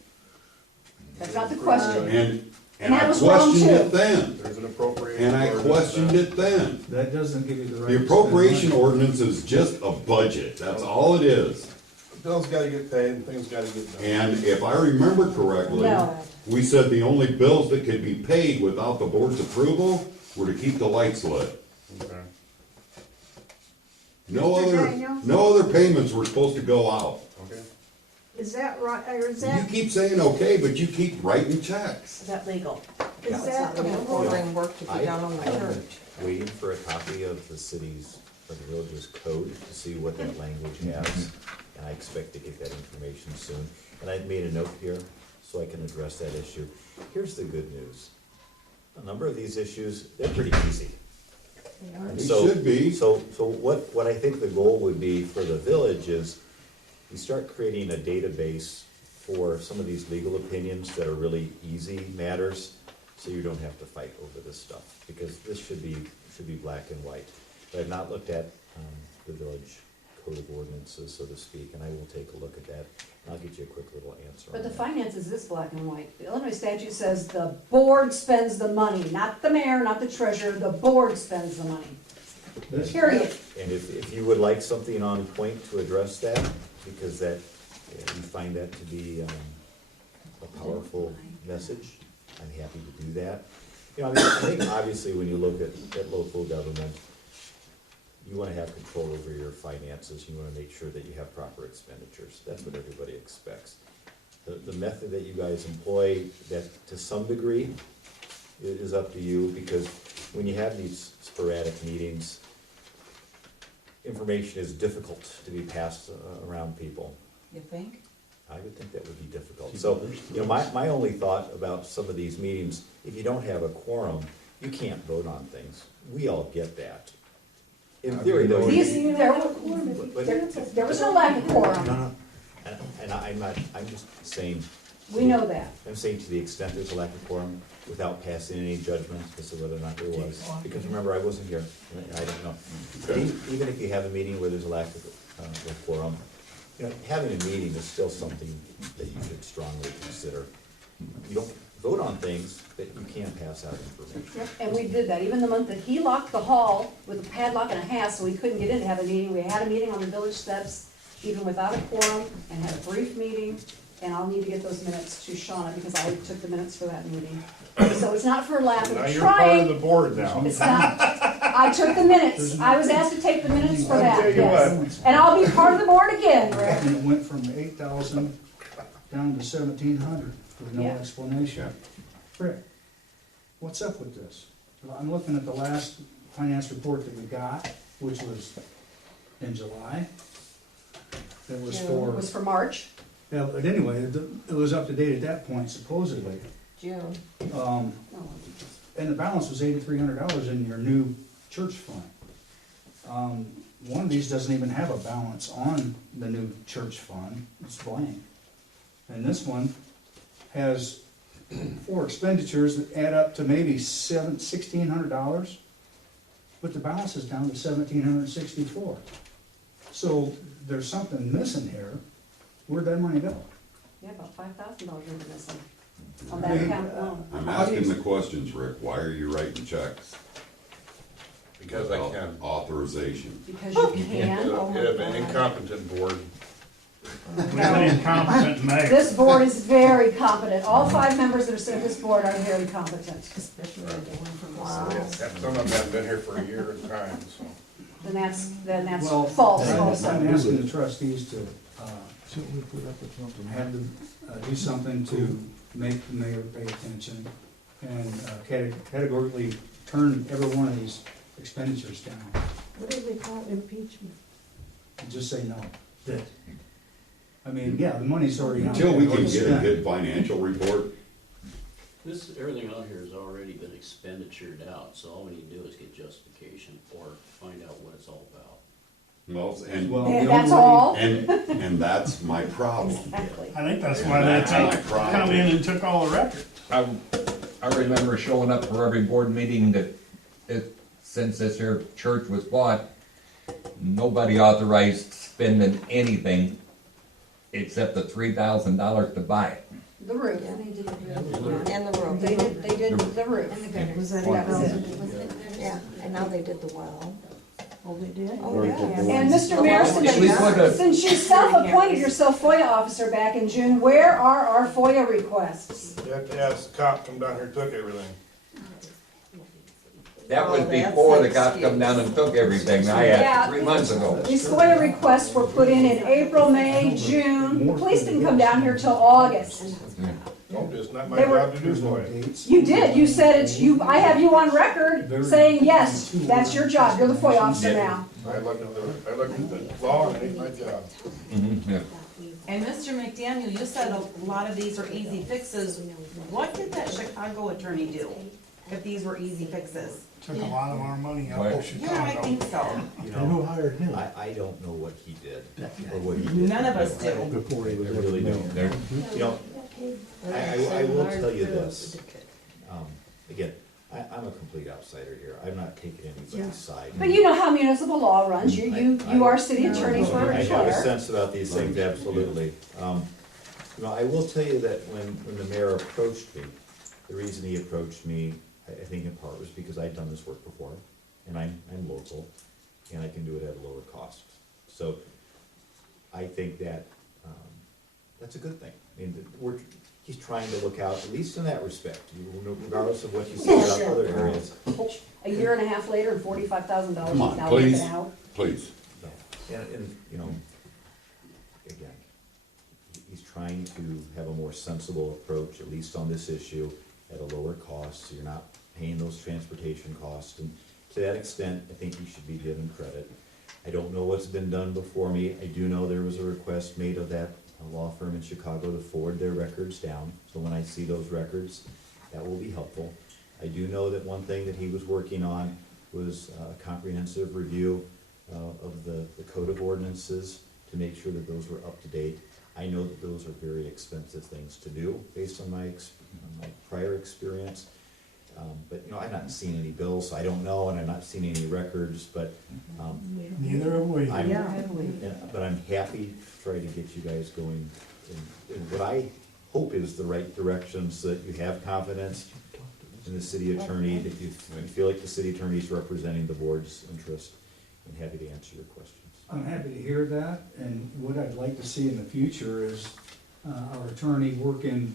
That's not the question. And that I was wrong, questioned it too. then, There's an appropriation. and I ordinance, questioned it then. That doesn't give you the right. The to spend appropriation money. ordinance is just a budget, that's all it is. Bills gotta get paid and things gotta get done. And if I remember correctly, No. we said the only bills that could be paid without the board's approval were to keep the lights lit. Okay. No Mr. other, Daniel? no other payments were supposed to go out. Okay. Is that right, or is You that, keep saying okay, but you keep writing checks. Is that legal? is that, Ordering work to be I- done on the I'm church. waiting for a copy of the city's, or the village's code to see what that language has, and I expect to get that information soon. And I've made a note here, so I can address that issue. Here's the good news. A number of these issues, they're pretty easy. They So- should be. So what I think the goal would be for the village is, we start creating a database for some of these legal opinions that are really easy matters, so you don't have to fight over this stuff, because this should be black and white. But I've not looked at, the village code of ordinances, so to speak, and I will take a look at that, and I'll get you a quick little answer But on the that. finances is black and white. The Illinois statute says the board spends the money, not the mayor, not the treasurer, the board spends the money. Period. And if you would like something on point to address that, because that, you find that to be a powerful message, I'm happy to do that. You know, I think obviously when you look at local government, you wanna have control over your finances, you wanna make sure that you have proper expenditures, that's what everybody expects. The method that you guys employ, that to some degree, is up to you, because when you have these sporadic meetings, information is difficult to be passed around people. You think? I would think that would be difficult. So, you know, my only thought about some of these meetings, if you don't have a quorum, you can't vote on things. We all get that. In theory, though. There was no lack of quorum. No. And I'm just saying. We know that. I'm saying to the extent there's a lack of quorum, without passing any judgment as to whether or not there was. Because remember, I wasn't here, and I don't know. But even if you have a meeting where there's a lack of quorum, you know, having a meeting is still something that you should strongly consider. You don't vote on things that you can't pass out information. And we did that. Even the month that he locked the hall with a padlock and a hasp, so we couldn't get in to have a meeting. We had a meeting on the village steps, even without a quorum, and had a brief meeting. And I'll need to get those minutes to Shauna, because I took the minutes for that meeting. So it's not for lack Now of you're part of the trying. board now. It's not, I took the minutes. I was asked to take the minutes for I'll that, tell you yes. And I'll be part of the board again, Rick. And it went from 8,000 down to 1,700 with no Yeah. explanation. Rick, what's up with this? I'm looking at the last finance report that we got, which was in July. It was It for, was for March. yeah, but anyway, it was up to date at that point supposedly. June. And the balance was $8,300 in your new church fund. One of these doesn't even have a balance on the new church fund, it's blank. And this one has 4 expenditures that add up to maybe $1,600, but the balance is down to $1,764. So there's something missing here. Where'd that money go? Yeah, about $5,000 we're missing on that account alone. I'm asking the questions, Rick, why are you writing checks? Because I Without can. Authorization. Because you can. Oh my If an God. incompetent board. An incompetent mayor. This board is very competent. All 5 members that are sitting on this board are very competent. Especially the one from Wow. Some of them haven't been here for a year at a time, so. Then that's Well, false I'm also. asking the trustees to Shouldn't we put up with something? have them do something to make the mayor pay attention and categorically turn every one of these expenditures down. what do they call impeachment? And just say no. That, I mean, yeah, the money's already out. Until we there, can it's get a spent. good financial report, This, everything out here has already been expenditured out, so all we need to do is get justification or find out what it's all about. Well, and, And that's all? and that's my problem. Exactly. I think that's why they That's my problem. come in and took all the records. I remember showing up for every board meeting that, since this here church was bought, nobody authorized spending anything except the $3,000 to buy it. The roof. And the roof. They did the roof. And the gutters. Was that That was it. Was it gutters? Yeah, and now they did the well. Oh, they did? Oh, yeah. And Mr. Mayor, We put a- since you self-appointed yourself FOIA officer back in June, where are our FOIA requests? You have to ask the cop, come down here, and took everything. That was Oh, that's before the an cops come down and took everything I Yeah. had 3 months ago. These FOIA requests were put in April, May, June. The police didn't come down here till August. No, it's not my They were- job to do for you. You did, you said it's you, I have you on record saying, yes, that's your job, you're the FOIA officer now. I looked at the law and it ain't my job. Yeah. And Mr. McDaniel, you said a lot of these are easy fixes. What did that Chicago attorney do if these were easy fixes? Took a lot of our money out Right. of Chicago. Yeah, I think so. You And who know, hired him? I don't know what he did, or what he did. None of us do. Before he was I really ever don't. mayor. You know, I will tell you this, again, I'm a complete outsider here, I'm not taking anybody's side. But you know how municipal law runs, you are city attorney for I have a Claire. sense about these things, absolutely. You know, I will tell you that when the mayor approached me, the reason he approached me, I think in part was because I'd done this work before, and I'm local, and I can do it at a lower cost. So, I think that, that's a good thing. I mean, he's trying to look out, at least in that respect, regardless of what you say about other areas. A year and a half later and $45,000 Come on, now please. taken out. Please. And, you know, again, he's trying to have a more sensible approach, at least on this issue, at a lower cost, so you're not paying those transportation costs. And to that extent, I think he should be given credit. I don't know what's been done before me. I do know there was a request made of that law firm in Chicago to forward their records down. So when I see those records, that will be helpful. I do know that one thing that he was working on was a comprehensive review of the code of ordinances to make sure that those were up to date. I know that those are very expensive things to do based on my prior experience. But, you know, I've not seen any bills, so I don't know, and I've not seen any records, but, Neither have we. but I'm happy to try to get you guys going in what I hope is the right direction, so that you have confidence in the city attorney, that you feel like the city attorney is representing the board's interest, and happy to answer your questions. I'm happy to hear that, and what I'd like to see in the future is our attorney working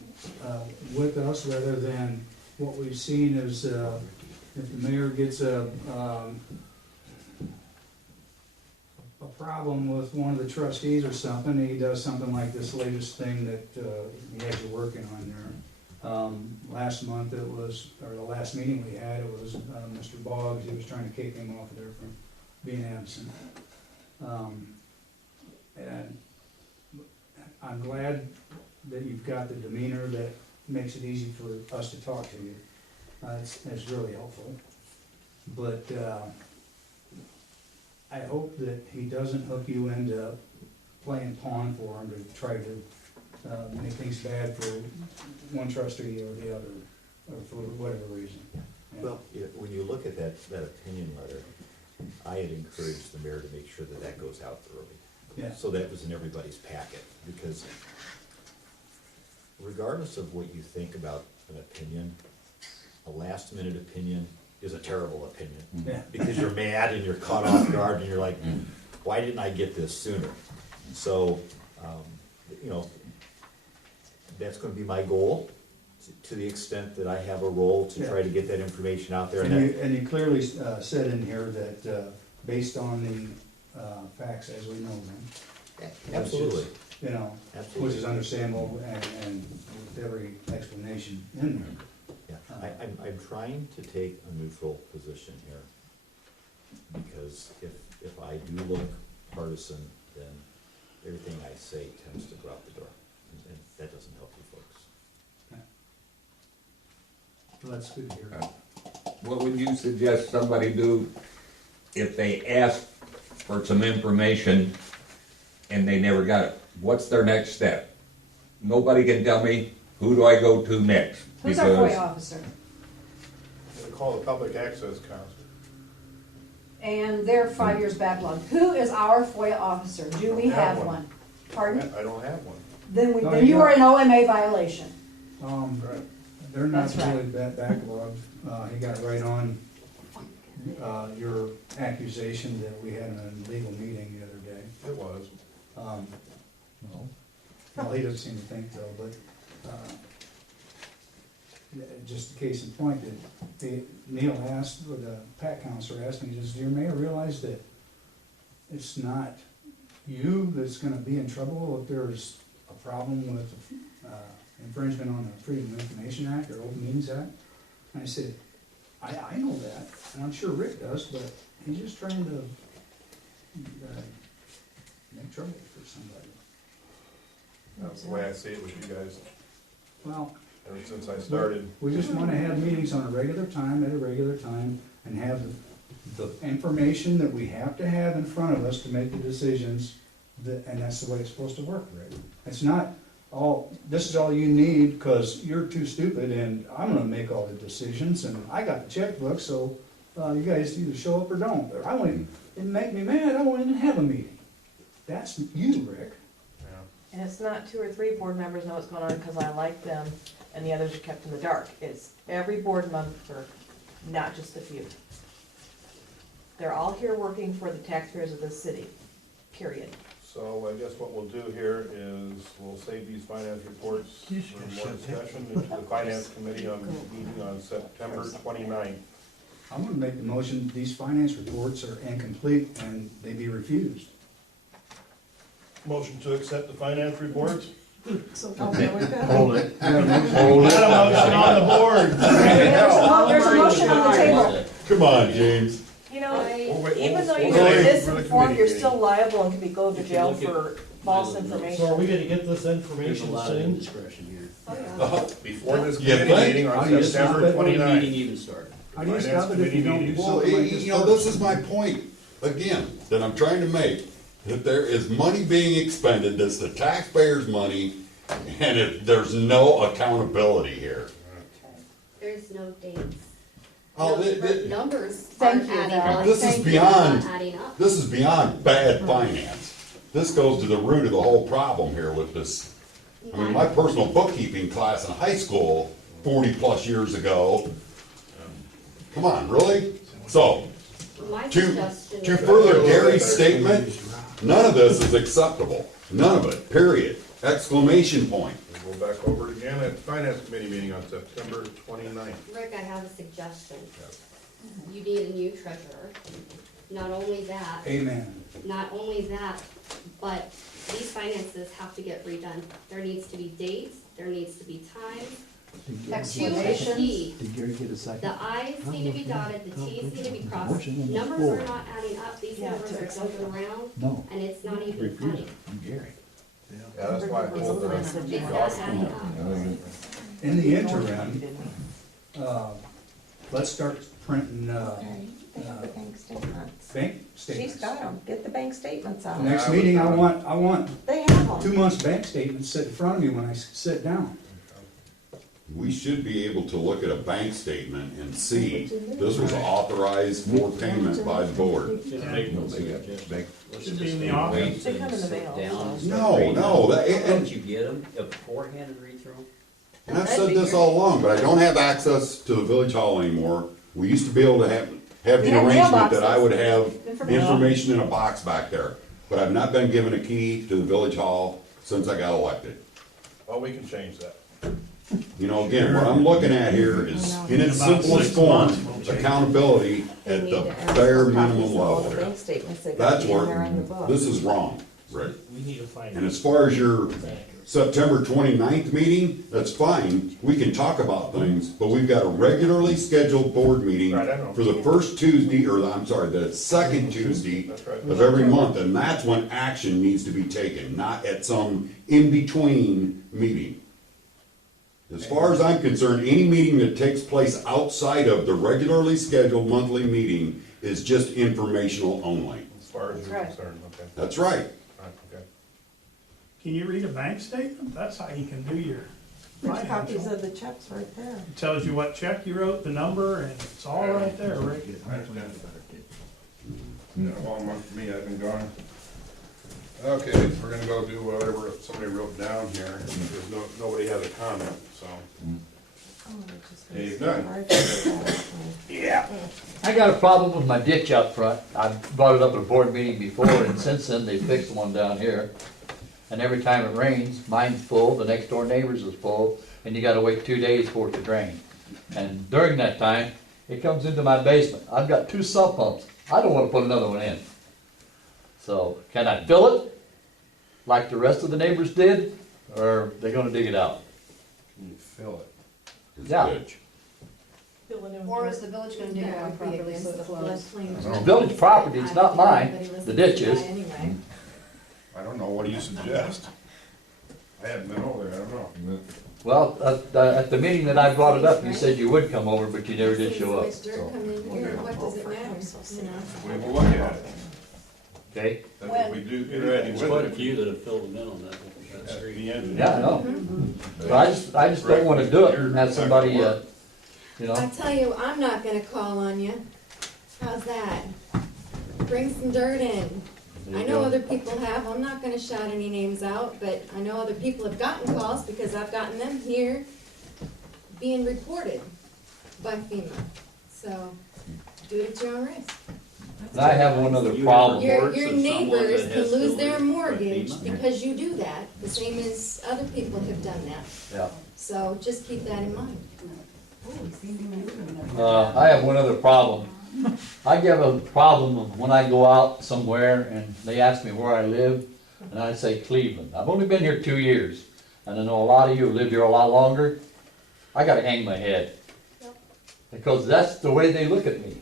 with us rather than what we've seen is if the mayor gets a problem with one of the trustees or something, and he does something like this latest thing that he has you working on there. Last month it was, or the last meeting we had, it was Mr. Boggs, he was trying to kick him off there from being absent. And I'm glad that you've got the demeanor that makes it easy for us to talk to you. It's really helpful. But I hope that he doesn't hook you into playing pawn for him to try to make things bad for one trustee or the other, or for whatever reason. Yeah. Well, when you look at that opinion letter, I had encouraged the mayor to make sure that that goes out early. Yeah. So that was in everybody's packet, because regardless of what you think about an opinion, a last minute opinion is a terrible opinion. Yeah. Because you're mad and you're caught off guard and you're like, why didn't I get this sooner? So, you know, that's gonna be my goal, to the extent that I have a role to try to get that information out there. And you clearly said in here that based on the facts as we know them. Absolutely. You know, Absolutely. which is understandable and with every explanation in there. Yeah, I'm trying to take a neutral position here, because if I do look partisan, then everything I say tends to go out the door, and that doesn't help you folks. that's good to hear. What would you suggest somebody do if they ask for some information and they never got it? What's their next step? Nobody can tell me, who do I go to next? Who's our FOIA officer? They call the Public Access Council. And they're 5 years backlog. Who is our FOIA officer? Do we have one? Pardon? I don't have one. Then you are an OMA violation. They're not That's right. really that backlogged. He got right on, your accusation that we had an illegal meeting the other day. It was. No. Well, he doesn't seem to think so, but, just a case in point, that Neil asked, or the PAC counselor asked me, he says, "Dear Mayor, realize that it's not you that's gonna be in trouble if there's a problem with infringement on the Freedom of Information Act or Open Meetings Act?" And I said, I know that, and I'm sure Rick does, but he's just trying to make trouble for somebody. That's the way I see it with you guys, Well, ever since I started. we just wanna have meetings on a regular time, at a regular time, and have the information that we have to have in front of us to make the decisions, and that's the way it's supposed to work, Rick. It's not this is all you need, cause you're too stupid, and I'm gonna make all the decisions, and I got the checkbook, so, you guys either show up or don't. Or it make me mad, I won't even have a meeting. That's you, Rick. And it's not 2 or 3 board members know what's going on because I like them and the others are kept in the dark. It's every board member, not just a few. They're all here working for the taxpayers of this city, period. So I guess what we'll do here is we'll save these finance reports for more discussion into the finance committee meeting on September 29th. I'm gonna make the motion, these finance reports are incomplete and they be refused. Motion to accept the finance reports? Hold it. Got a motion on the board. There's a motion on the table. Come on, James. You know, wait, even though we'll you're wait for the misinformed, committee you're meeting. still liable and can be go to If you jail look at for false my little notes. So are we information. gonna get this There's a information lot of soon? indiscretion here. Before this Yeah, committee but- meeting How on do you stop September it? Before the meeting 29th. even started. How do you Finance stop it if you don't do committee Well, something like this? you know, this is my point, again, that I'm trying to make. That there is money being expended, that's the taxpayers' money, and if there's no accountability here. There's no dates. Oh, Numbers Thank aren't you, adding Val. up. This is They're beyond- not adding up. This is beyond bad finance. This goes to the root of the whole problem here with this. I mean, my personal bookkeeping class in high school, 40-plus years ago. Come on, really? So, My to suggestion. further Gary's statement, none of this is acceptable. None of it, period. Exclamation point. We'll go back over it again at the finance committee meeting on September 29th. Rick, I have a suggestion. You need a new treasurer. Not only that, Amen. but these finances have to get redone. There needs to be dates, there needs to be times. Did Gary Two get a is second? key. Did Gary get a second? The i's need to be dotted, the t's need to be crossed. Motion on the Numbers floor. are not adding up, these Yeah, numbers to are accept jumping around, No. and it's not even Refuse funny. it from Gary. Yeah, that's why I pulled the. It's not adding up. In the interim, let's start printing, They have the bank statements. bank She's statements. got them, get the bank statements out. Next meeting, I want They have 2 them. months' bank statements sit in front of me when I sit down. We should be able to look at a bank statement and see this was authorized for payment by the board. Make no suggestion. Should be in the office. They come in the mail, Down, so. No, no, Why and- don't you get them beforehand and read through them? And I've said this all along, but I don't have access to the village hall anymore. We used to be able to have We the had arrangement that I mailboxes. would have Information. information in a box back there. But I've not been given a key to the village hall since I got elected. Well, we can change that. You know, again, what I'm looking at here is, in its About simplest 6 form, months, we'll change it. accountability They at need the to add bare some minimum copies of all level. the bank statements that got That's in there in the where, book. this is wrong, Rick. We need to find. And as far as your September 29th meeting, that's fine, we can talk about things, but we've got a regularly scheduled board meeting Right, I know. for the first Tuesday, or I'm sorry, the second Tuesday That's right. of every month, and that's when action needs to be taken, not at some in-between meeting. As far as I'm concerned, any meeting that takes place outside of the regularly scheduled monthly meeting is just informational only. As far as That's you're right. concerned, okay. That's right. Alright, okay. Can you read a bank statement? That's how you can do your There's copies financial. of the checks right there. It tells you what check you wrote, the number, and it's all right there, Rick. Been a long month for me, I've been gone. Okay, we're gonna go do whatever somebody wrote down here. There's nobody has a comment, so. Dave Dunn. Yeah. I got a problem with my ditch up front. I brought it up at a board meeting before, and since then, they fixed one down here. And every time it rains, mine's full, the next door neighbor's is full, and you gotta wait 2 days for it to drain. And during that time, it comes into my basement. I've got 2 sump pumps. I don't wanna put another one in. So, can I fill it like the rest of the neighbors did, or are they gonna dig it out? Can you fill it? It's Yeah. ditch. Or is the village gonna dig it out properly so it flows? It's village property, it's not mine, the ditch is. Anyway. I don't know, what do you suggest? I haven't been over there, I don't know. Well, at the meeting that I brought it up, you said you would come over, but you never did show up, Much dirt so, come in here, what does it matter, you know? We will look at it. okay? If we do get ready There's with quite a it, few that have filled them in on that at street. the end. Yeah, I know. But I just don't wanna do it and have somebody, you I know, tell you, I'm not gonna call on you. How's that? Bring some dirt in. there I you know go. other people have, I'm not gonna shout any names out, but I know other people have gotten calls because I've gotten them here being reported by FEMA. So, do it at your own risk. And I have one other You problem. ever- Your Reports of someone neighbors that can has lose their buildings by mortgage FEMA? because you do that, the same as other people have done that. Yeah. So just keep that in mind. I have one other problem. I get a problem of when I go out somewhere and they ask me where I live, and I say Cleveland. I've only been here 2 years, and I know a lot of you have lived here a lot longer. I gotta hang my head. Because that's the way they look at me.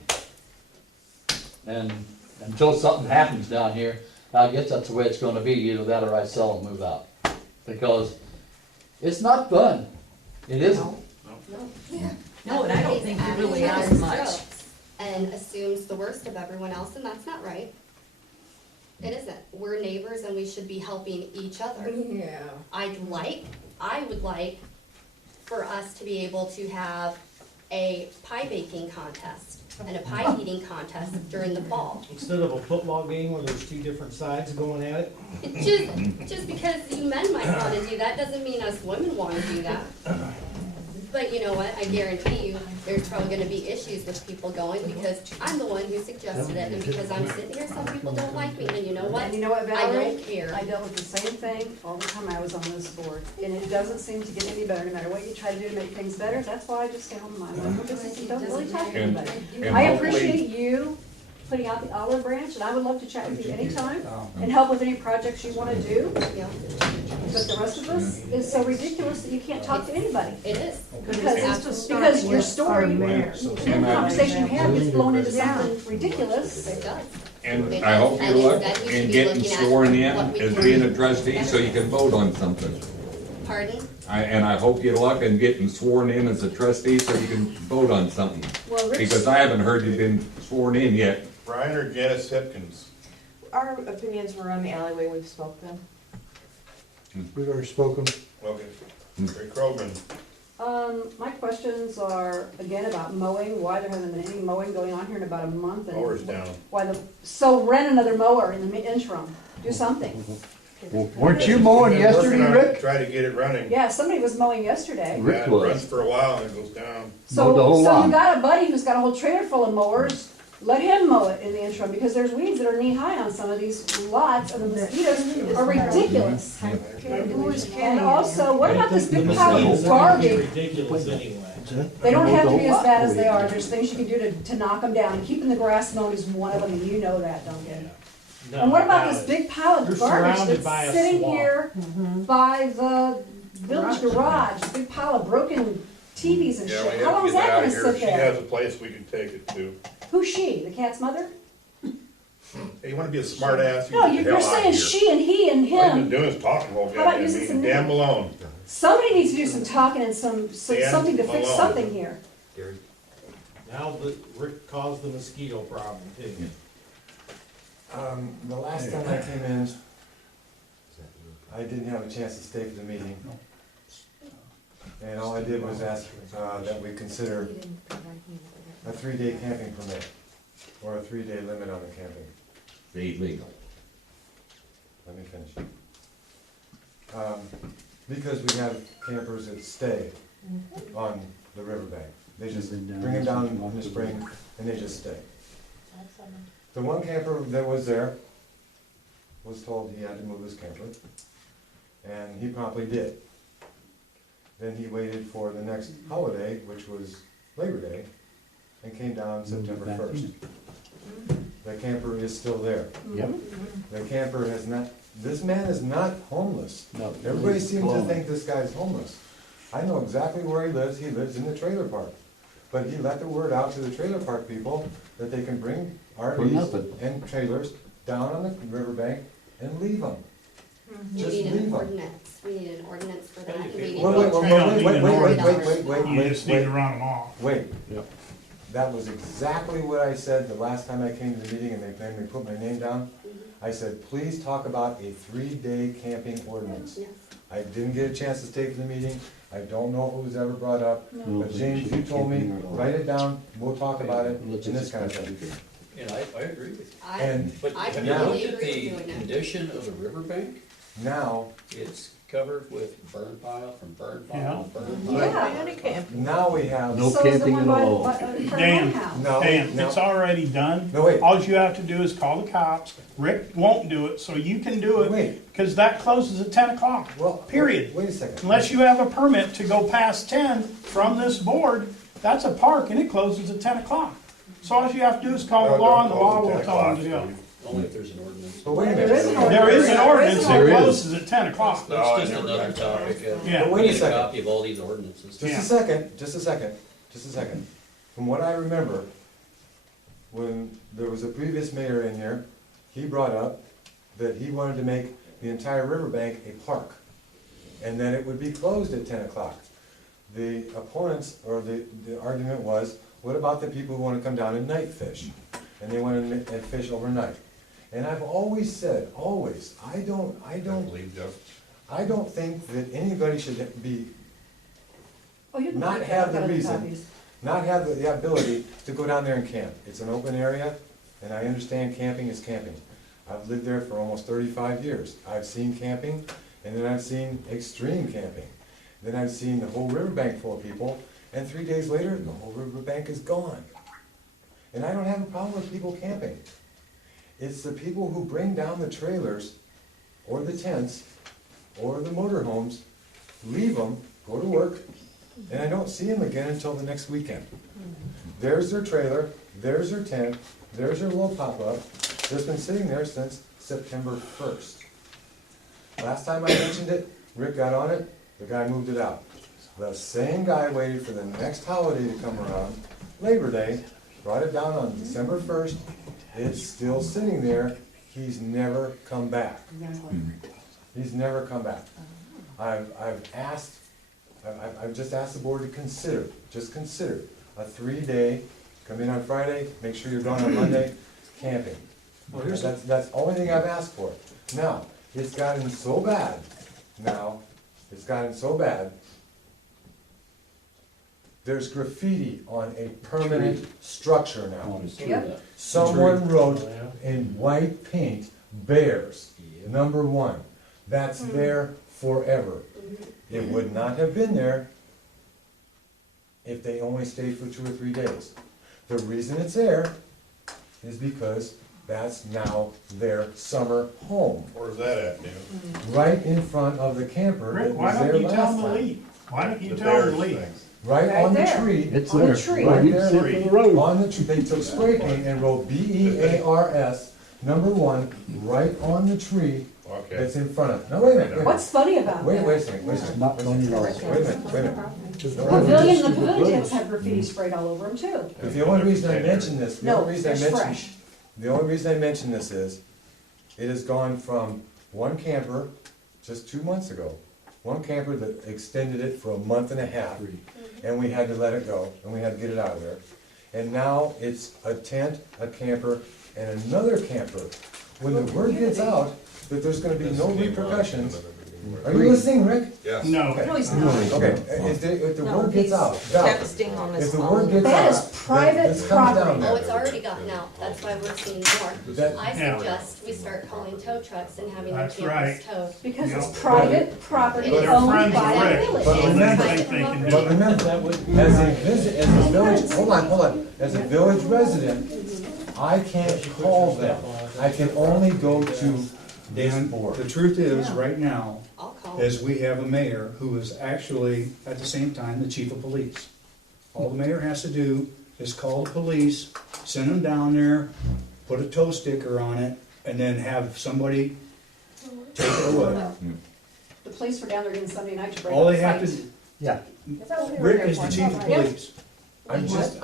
And until something happens down here, I guess that's the way it's gonna be, either that or I sell and move out. Because it's not fun. It isn't. No, and I don't think it really Everyone is has much. strokes And assumes the worst of everyone else, and that's not right. It isn't. We're neighbors and we should be helping each other. Yeah. I would like for us to be able to have a pie baking contest and a pie eating contest during the fall. Instead of a football game where there's 2 different sides going at it. Just because you men might wanna do that, doesn't mean us women wanna do that. But you know what, I guarantee you, there's probably gonna be issues with people going, because I'm the one who suggested it, and because I'm sitting here, some people don't like me, and you know what? And you know what, I Valerie? don't care. I dealt with the same thing all the time I was on this board, and it doesn't seem to get any better, no matter what you try to do to make things better, that's why I just stay home in my own business and don't really talk to And- anybody. and I hopefully- appreciate you putting out the olive branch, and I would love to chat with you anytime, and help with any projects you wanna do, Yeah, but the rest of us is so ridiculous that you can't talk to anybody. it is. Because your story, the conversation you have gets blown into something ridiculous. It does. And I hope you look in getting sworn in as being a trustee so you can vote on something. Pardon? And I hope you luck in getting sworn in as a trustee so you can vote on something. Well, Rick's, Because I haven't heard you've been sworn in yet. Brian or Janice Hipkins? Our opinions were on the alleyway, we've spoken. We've already spoken. Okay. Rick Krogman? my questions are, again, about mowing, why there hasn't been any mowing going on here in about a month. And Mower's down. So rent another mower in the interim, do something. Weren't you mowing Been working yesterday, on it, Rick? Try to get it running. Yeah, somebody was mowing yesterday. Rick Yeah, it was. runs for a while and it goes down. So, Mowed the whole so lawn. you got a buddy who's got a whole trailer full of mowers, let him mow it in the interim, because there's weeds that are knee-high on some of these lots, and the mosquitoes are ridiculous. And also, what about this big pile of garbage? Ridiculous anyway. They don't have to be as bad as they are, there's things you can do to knock them down, and keeping the grass mowed is one of them, and you know that, don't you? No, And what about no, this big pile You're of garbage surrounded by that's a sitting swamp. here by the village garage, a big pile of broken TVs and Yeah, we shit? have How long to is get that it out gonna of here. sit She there? has a place we can take it to. Who's she, the cat's mother? Hey, you wanna be a smart ass? No, you're saying she and he and All you've been him. doing is talking the whole How about goddamn using some meeting. Dan Malone. Somebody needs to do some talking and something to fix alone. something here. Gary? Now that Rick caused the mosquito problem too. The last time I came in, I didn't have a chance to stay for the meeting. And all I did was ask, that we consider You didn't provide me with a 3-day camping permit, or a 3-day limit on the camping. Illegal. Let me finish. Because we have campers that stay on the riverbank. They just bring them down in the spring and they just stay. The one camper that was there was told he had to move his camper, and he promptly did. Then he waited for the next holiday, which was Labor Day, and came down September 1st. The camper is still there. Yep. The camper has not, this man is not homeless. No. Everybody seems to think this guy's homeless. I know exactly where he lives in the trailer park. But he let the word out to the trailer park people that they can bring RVs nothing. and trailers down on the riverbank and leave them. We Just need leave an 'em. ordinance, we need an ordinance for that. and we need Wait, to- wait, You just need to run them off. Wait. Yep. That was exactly what I said the last time I came to the meeting and they made me put my name down. I said, please talk about a 3-day camping ordinance. Yes. I didn't get a chance to stay for the meeting. I don't know if it was ever brought up. But James, you told me, write it down, we'll talk about it, and this kind of thing. And I agree with you. And But I have you completely looked at agree the with doing that. condition of the riverbank? now, It's covered with burn pile from burn Yeah. pile to burn pile. Yeah. Any camping. now we have. No So is the camping one at by, all. in front of Dan. my house. No, Dan, no. it's already done. No, wait. All you have to do is call the cops. Rick won't do it, so you can do it. Wait. Because that closes at 10 o'clock. Well, Period. Wait a second. Unless you have a permit to go past 10 from this board, that's a park and it closes at 10 o'clock. So all you have to do is call the law and the law will tell them to go. Only if there's an ordinance. But wait a There is minute. an There is an ordinance that There is. closes at 10 o'clock. That's just another topic. Yeah. But We wait a need a second. copy of all these ordinances. Just a second, just a second, just a second. From what I remember, when there was a previous mayor in here, he brought up that he wanted to make the entire riverbank a park, and then it would be closed at 10 o'clock. The opponents, or the argument was, what about the people who want to come down and night fish? And they want to fish overnight. And I've always said, always, I don't believe Jeff. I don't think that anybody should be, Oh, you can not keep have that. the I've got reason. copies. not have the ability to go down there and camp. It's an open area, and I understand camping is camping. I've lived there for almost 35 years. I've seen camping, and then I've seen extreme camping. Then I've seen the whole riverbank full of people, and 3 days later, the whole riverbank is gone. And I don't have a problem with people camping. It's the people who bring down the trailers, or the tents, or the motorhomes, leave them, go to work, and I don't see them again until the next weekend. There's their trailer, there's their tent, there's their little pop-up, that's been sitting there since September 1st. Last time I mentioned it, Rick got on it, the guy moved it out. The same guy waited for the next holiday to come around, Labor Day, brought it down on December 1st, it's still sitting there, he's never come back. He's never come back. I've just asked the board to consider a 3-day, come in on Friday, make sure you're gone on Monday, camping. That's the only thing I've asked for. Now, it's gotten so bad, there's graffiti on a permanent structure now. Yep. Someone wrote in white paint, Bears, #1. That's there forever. It would not have been there if they only stayed for 2 or 3 days. The reason it's there is because that's now their summer home, Where's that at, Dan? right in front of the camper that Rick, why was there don't you tell last them to time. leave? Why don't you The tell them Bears to leave? thing. Right Right on the there. tree. It's On the there. tree. Right You there. can see it from the road. On the tree, they took spray paint and wrote BEARS, #1, right on the tree Okay. that's in front of it. Now, wait a minute, What's funny about wait, that? wait a second, wait a second. Not wait a funny second. at all. Wait a minute, wait a minute. The pavilion tents have graffiti sprayed all over them too. But the only reason I mention this, the No, only reason I they're mention, fresh. the only reason I mention this is, it has gone from one camper just 2 months ago one camper that extended it for a month and a half, and we had to let it go, and we had to get it out of there. And now it's a tent, a camper, and another camper. When the word gets out that there's gonna be no repercussions, are you listening, Rick? Yes. No. No, he's not. Okay, if the word gets out, Val, Texting on his if the phone. word gets out. That is that private this comes down property. there. Oh, it's already gotten out, that's why we're seeing more. That- I Yeah. suggest we start calling tow trucks and having their That's campers right. towed. Because Yeah. it's private property But they're owned friends by of the Rick. village. But It is remember- private They can property. do But remember, as a village, hold on, as a village resident, I can't call them. I can only go to this Dan, board. the truth is, right now, I'll call. is we have a mayor who is actually, at the same time, the chief of police. All the mayor has to do is call the police, send them down there, put a tow sticker on it, and then have somebody take it away. The police were down there again Sunday night to break All up they have to, fights. Yeah. Rick is the chief of police. I'm just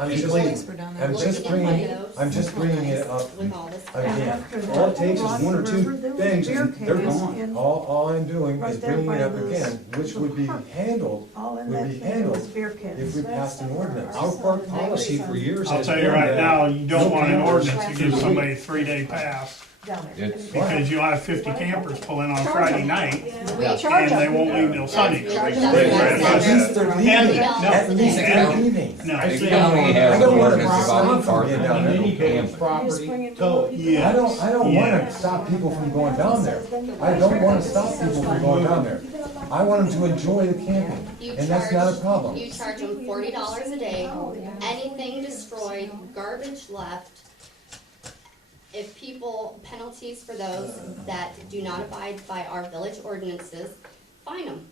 bringing it up With all this. again. After that, All it takes is across one or the two river, there was things beer and they're cans gone. in- All I'm doing Right is there bringing it by up the- again, which would be handled, All in would that be thing handled was beer cans. if we passed an ordinance. Our park policy for years I'll has tell been you right that now, you don't no want an campers ordinance to give somebody a 3-day pass, It's, because you'll have 50 campers pull in on Friday night, We and charge they them. won't leave till Sunday. Charge They- them. they- At least they're leaving, And- at least they're and- leaving. No, I the say- county I has don't an want to ordinance stop about them from parking getting down there. Any village camper. property towed. yeah. I don't Yeah. wanna stop people from going down there. I don't wanna stop people from going down there. I want them to enjoy the camping, You and that's not a charge, problem. you charge them $40 a day, anything destroyed, garbage left. If people, penalties for those that do not abide by our village ordinances, fine them.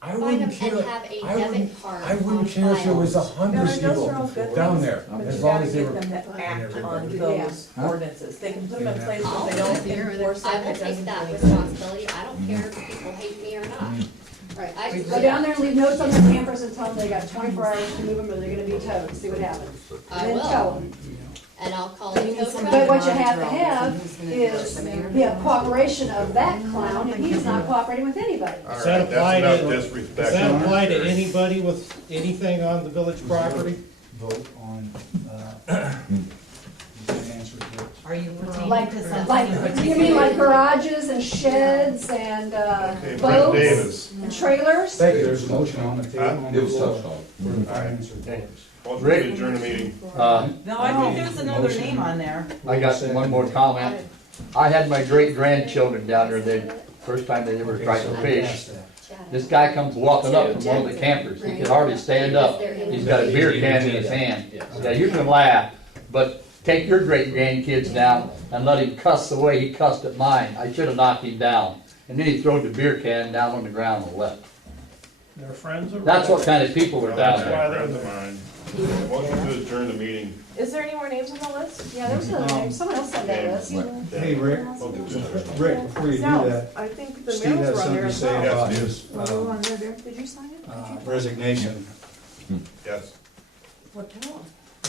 I Fine wouldn't them care, and have a I wouldn't, debit card I wouldn't on care if there was file. 100 people down there, as long as they were. But you gotta get them to act on those ordinances. They can put them in place, but they don't enforce them. I will It take doesn't that do responsibility, I don't care if people hate me or not. Right, I just- go down there and leave notes on their campers and tell them they got 24 hours to move them or they're gonna be towed, see what happens. I And then tow will, them. and I'll call a tow But truck. what you have to have is the cooperation of that clown, and he's not cooperating with anybody. All Does that right, apply that's to- enough Does disrespect. that apply to anybody with anything on the village property? Vote on, you can answer it. Are you pertaining Like, to something? like, you mean like garages and sheds and, Okay, Brett boats Davis. and trailers? Thank you. There's a motion on the table on it the was floor touched on. for the finance report. Motion to adjourn the meeting. No, I think there's another name on there. I got one more comment. I had my great grandchildren down there, the first time they ever tried to fish. This guy comes walking up from one of the campers, he could hardly stand up, he's got a beer can in his hand. Yeah, you can laugh, but take your great grandkids down and let him cuss the way he cussed at mine. I should have knocked him down. And then he throwed the beer can down on the ground and left. They're friends of. That's what kind of people were down That's there. a friend of mine. Motion to adjourn the meeting. Is there any more names on the list? Yeah, there was another name, someone else said that list. Hey, Rick, Rick, before you do that, I think the Steve mails has were on something there to as say well. about Yes, his Did you sign it? resignation. Yes. What, tell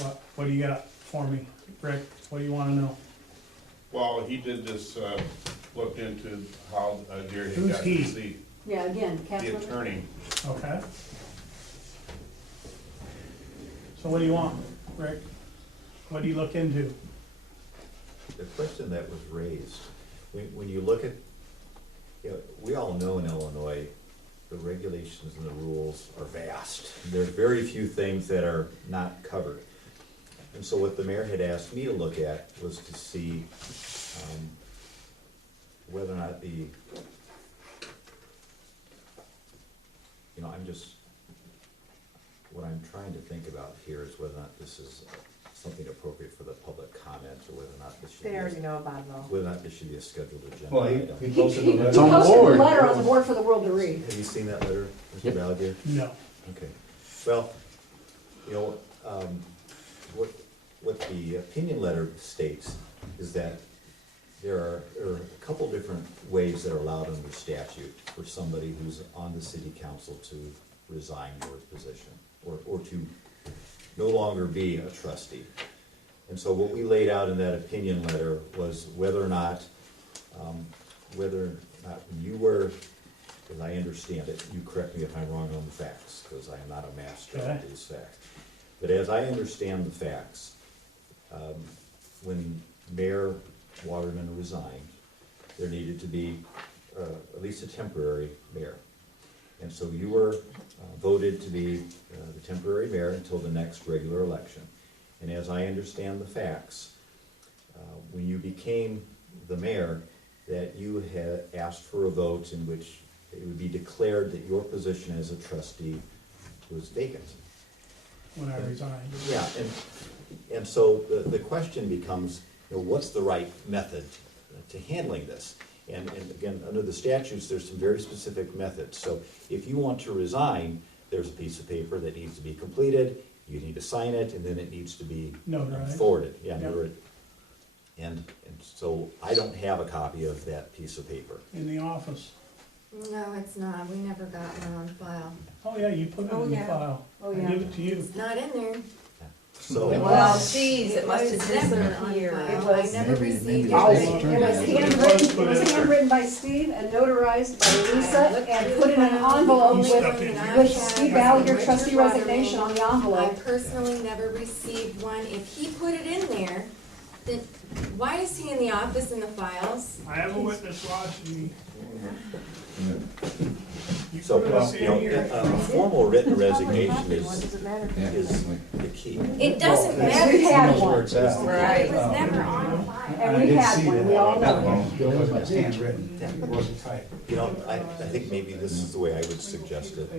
'em. What do you got for me, Rick? What do you wanna know? Well, he did this, looked into how Jerry had Who's got he? the seat, Yeah, again, the Catherine. attorney. Okay. So what do you want, Rick? What do you look into? The question that was raised, when you look at, you know, we all know in Illinois, the regulations and the rules are vast. There's very few things that are not covered. And so what the mayor had asked me to look at was to see whether or not what I'm trying to think about here is whether or not this is something appropriate for the public comment, or whether or not this should be. They already know about it all. Whether or not this should be a scheduled agenda Well, item. he posted He the letter. posted the board. letter on the board for the world to read. Have you seen that letter, Mr. Yep. Ballinger? No. Okay, well, you know, what the opinion letter states is that there are a couple different ways that are allowed under statute for somebody who's on the city council to resign their position, or to no longer be a trustee. And so what we laid out in that opinion letter was whether or not when you were as I understand it, you correct me if I'm wrong on the facts, because I am not a master Okay. of these facts. But as I understand the facts, when Mayor Waterman resigned, there needed to be at least a temporary mayor. And so you were voted to be the temporary mayor until the next regular election. And as I understand the facts, when you became the mayor, that you had asked for a vote in which it would be declared that your position as a trustee was vacant. When I resigned. Yeah, and so the question becomes, you know, what's the right method to handling this? And again, under the statutes, there's some very specific methods. So if you want to resign, there's a piece of paper that needs to be completed, you need to sign it, and then it needs to be Notarized. forwarded. Yeah, Yep. notarized. And so I don't have a copy of that piece of paper. In the office. No, it's not, we never got one on file. Oh, yeah, you put it Oh, in the yeah. file. Oh, I yeah. give it to you. It's not in there. So, Well, geez, it must have was never on disappeared. file. It was- I never Maybe- received maybe it. It was It handwritten by Steve and notarized by Lisa and put in an envelope You with, stuck it in with Steve Gallagher trustee resignation on the I envelope. personally never received one. If he put it in there, then why is he in the office in the files? I have a witness watching me. You so, put it you know, in here. a formal written resignation What is does it matter? the key. It doesn't matter. We had to me. one, It was never on file. and we had one, we all know. It was handwritten, it wasn't typed. You know, I think maybe this is the way I would suggest it.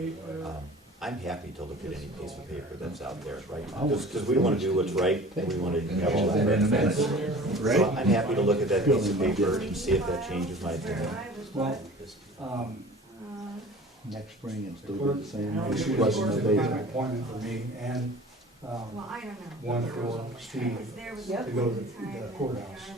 I'm happy to look at any piece of paper that's out there, right? Because we want to do what's right, and we want to have a And in a minute. So I'm happy to look at that piece of paper and see if that changes my opinion. Well, Next spring and the clerk issued an appointment for me and, Well, I don't know. one for Steve There was Yep. to go to the courthouse.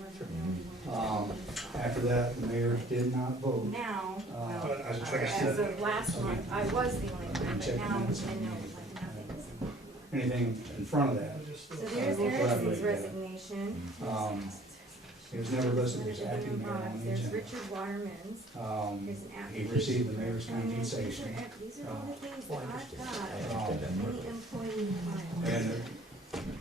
After that, the mayor did not vote. Now, well, But as a as trustee, of last month, I was the only one, but Check now I know minutes. like nothing's. anything in front of that, So there's Erickson's resignation. he was never listed There's as acting mayor on the There's agenda. Richard Waterman's. There's an He application. received the mayor's And then these compensation. are all the things that I've I got. understand that Any perfectly. employee file. And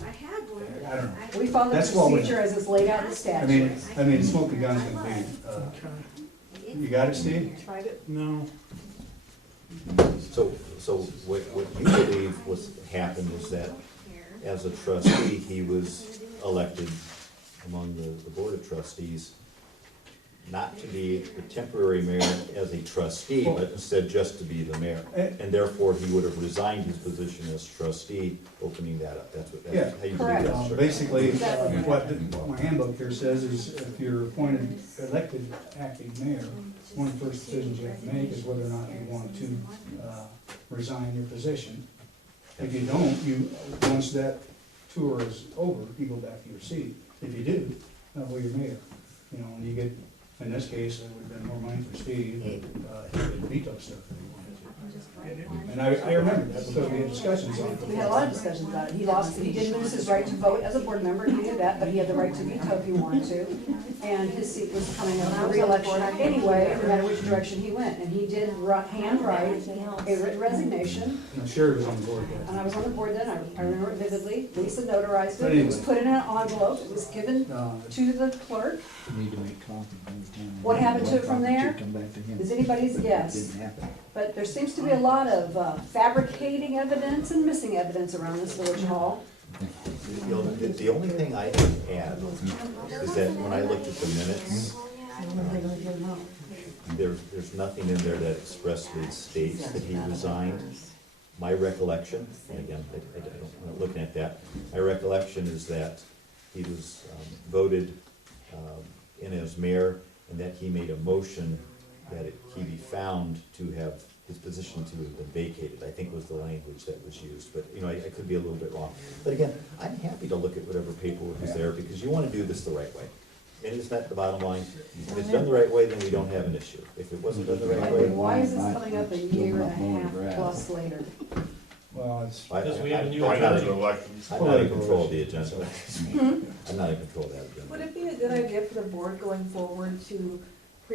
I had one. I don't know. We follow the That's what we- procedure as it's laid out in the statute. I mean, smoking guns can be, you got it, Steve? Tried it. No. So what you believe was happened was that as a trustee, he was elected among the board of trustees not to be the temporary mayor as a trustee, but instead just to be the mayor. And therefore, he would have resigned his position as trustee, opening that up. That's Yeah, how you believe correct. that's. Basically, Exactly. what my handbook here says is if you're appointed, elected acting mayor, one of the first decisions you have to make is whether or not you want to resign your position. If you don't, once that tour is over, you go back to your seat. If you do, well, you're mayor, you know, and you get, in this case, it would have been more money for Steve, he could veto stuff if he wanted to. And I remember that because we had discussions on it. We had a lot of discussions about it. He did lose his right to vote as a board member, he knew that, but he had the right to veto if he wanted to. And his seat was coming up for reelection anyway, no matter which direction he went. And he did handwrite a written resignation, And Sherry was on the board then. and I was on the board then, I remember it vividly. Lisa notarized But it, it was anyway. put in an envelope, it was given to the clerk. Need to make copies. What happened to it from there Come back to him. is anybody's guess. Didn't happen. But there seems to be a lot of fabricating evidence and missing evidence around this village hall. You know, the only thing I can add is that when I looked at the minutes, there's nothing in there that expressly states that he resigned. My recollection, and again, I'm not looking at that, my recollection is that he was voted in as mayor, and that he made a motion that he be found to have his position to have been vacated, I think was the language that was used, but, you know, I could be a little bit wrong. But again, I'm happy to look at whatever paperwork is there, because you wanna do this the right way. And isn't that the bottom line? If it's done the right way, then we don't have an issue. If it wasn't done the right way. Why is this coming up a year and a half plus later? Well, it's. Because we have a new I'm not attorney. I'm not in control of the agenda. I'm not in control of that agenda. Would it be a good idea for the board going forward to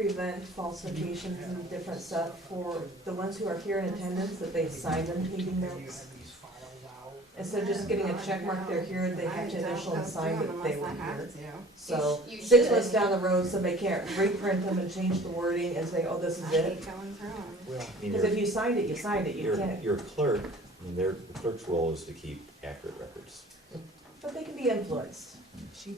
prevent falsifications and different stuff for the ones who are here in attendance, that they sign them meeting notes. Instead of just getting a check mark, they're here, they have to initial and sign that they were here. So, You 6 should. months down the road, somebody can't reprint them and change the wording and say, oh, this is it. Well, I mean, Because if you signed it, you signed it, you your, can't. your clerk, I mean, the clerk's role is to keep accurate records. But they can be influenced.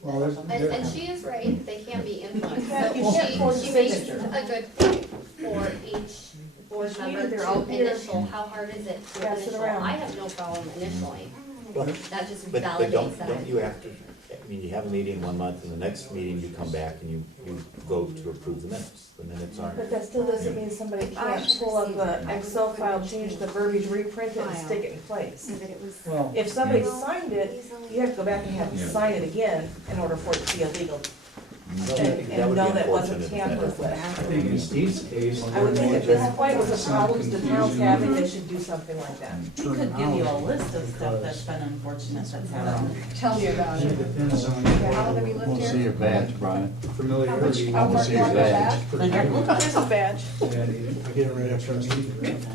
Well, And she is right, they can't be influenced. You can't- you So can't force she makes signature. a good point for each board Each member meeting, they're all to here. initial. How hard is it to Pass it initial? around. I have no problem initialing. Well, That just But validates don't, that. don't you have to, I mean, you have a meeting 1 month, and the next meeting you come back and you vote to approve the minutes. The minutes aren't. But that still doesn't mean somebody can't pull up an Excel file, change the verbiage, reprint it, and stick it in place. Well, If somebody signed it, you have to go back and have them sign it again in order for it to be illegal. That And would know be that wasn't unfortunate. tampered with. I think in Steve's case. I would think at this point, with the some problems the town's confusion having, they should do something like that. He could give you a list of stuff that's been unfortunate that's happened. Tell me about it. It depends on. How long have you lived here? your badge, Brian. Familiarity. How much you want the badge? badge? There's a badge. I get it right after I leave.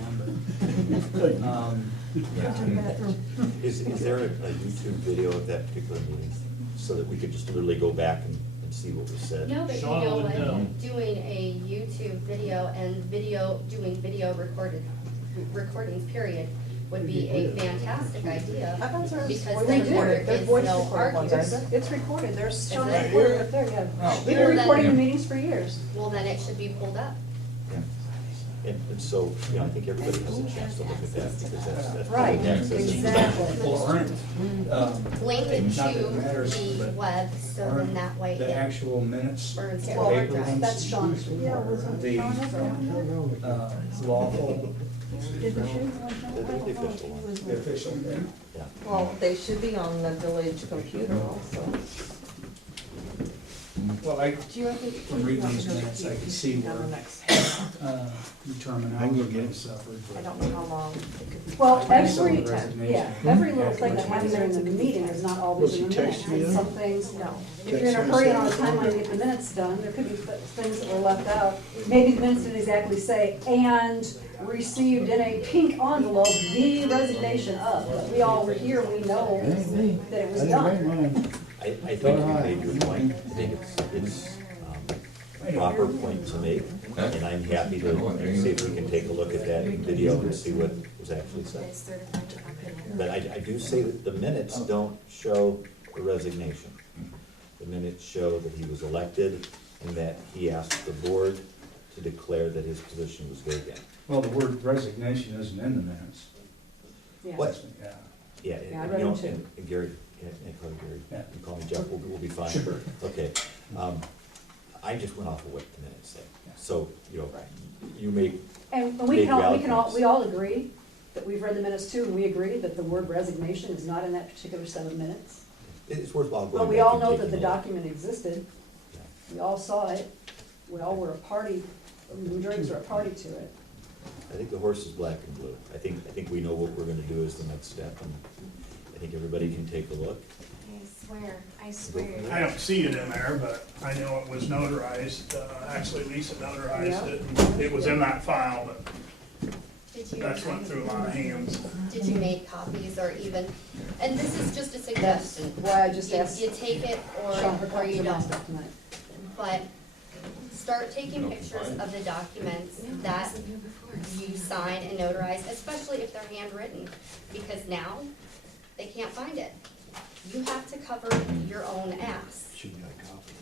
Is there a YouTube video of that particular meeting, so that we could just literally go back and see what was said? No, but you Sean know would what, know. doing a YouTube video and doing video recordings, period, would be a fantastic idea. I thought there was- Because well, then they do there it. There's is voice no recorded ones, argument. aren't there? It's recorded, there's shown it? recorded up there, yeah. Oh. We've Well, been then- recording the meetings for years. Well, then it should be pulled up. And so, you know, I think everybody has a chance to look at that, because that's. Right, access is- exactly. Well, aren't, Link it not that it to matters, the but web, so then aren't that way the it actual minutes, burns to Well, the paper drive. ones, that's Sean's the lawful, The official one, the official thing? yeah. Well, they should be on the village computer also. Well, I, Do you have to? from reading these minutes, I can see where, On the next. the terminology suffered. I don't know how long it could be. Well, I saw the every, resignation. yeah, every little thing that happens during the meeting is not always in the minutes. And some things, No. if you're in a hurry and on a timeline to get the minutes done, there could be things that were left out. Maybe the minutes didn't exactly say, and received in a pink envelope the resignation of. But we all were here, we know that it was done. I think you made your point. I think it's a proper point to make, and I'm happy to see if we can take a look at that in video and see what was actually said. But I do say that the minutes don't show the resignation. The minutes show that he was elected and that he asked the board to declare that his position was vacant. Well, the word resignation isn't in the minutes. Yeah. What? Yeah. Yeah, Yeah, I and, read you know, them too. and Gary, I call you Gary, Yeah. you call me Jeff, we'll be fine. Sure. Okay, I just went off of what the minutes say, Yeah. so, you know, you may, And Big valid points. we all agree that we've read the minutes too, and we agree that the word resignation is not in that particular set of minutes. it's worthwhile going back. But we all and know taking that the a look. document existed, Yeah. we all saw it, we all were a party, the majorities were a party to it. I think the horse is black and blue. I think we know what we're gonna do as the next step, and I think everybody can take a look. I swear. I don't see it in there, but I know it was notarized, actually Lisa notarized it, and it was in that file, but Did you? that's went through a lot of hands. Did you make copies or even, and this is just a suggestion. Why I just asked You take it Sean for or copies you of my don't. stuff tonight. But start taking pictures of the documents that you sign and notarize, especially if they're handwritten, because now they can't find it. You have to cover your own ass. Should be a copy.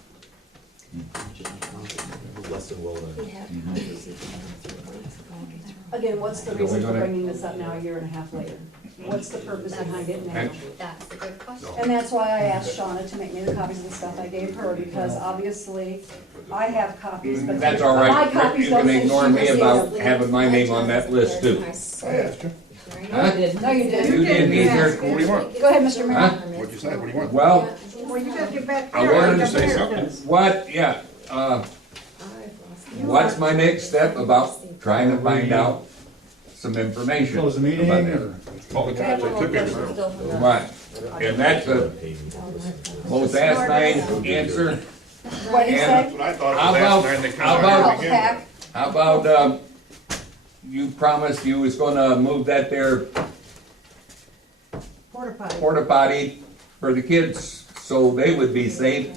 Less than well done. Again, what's the So reason we're for gonna- bringing this up now, a year and a half later? What's the purpose behind it now? That's a good question. And that's why I asked Shauna to make me the copies of the stuff I gave her, because obviously I have copies, but That's all right. my copies You don't can say she ignore me received about it. having my name on that list too. Huh? No, you didn't. You didn't either. What do you want? Go ahead, Mr. Mayor. Huh? What'd you say? What do you want? Well, Well, you gotta get back I there. wanted to say something. what, yeah, what's my next step about trying to find out some information? Close the meeting, about that? or? All the times I took it. Right, and that's a most asinine answer What do you And- say? That's what I thought How the about- last time they how come about- out Health to begin pack. with. How about, you promised you was gonna move that there Porta potty. porta potty for the kids so they would be safe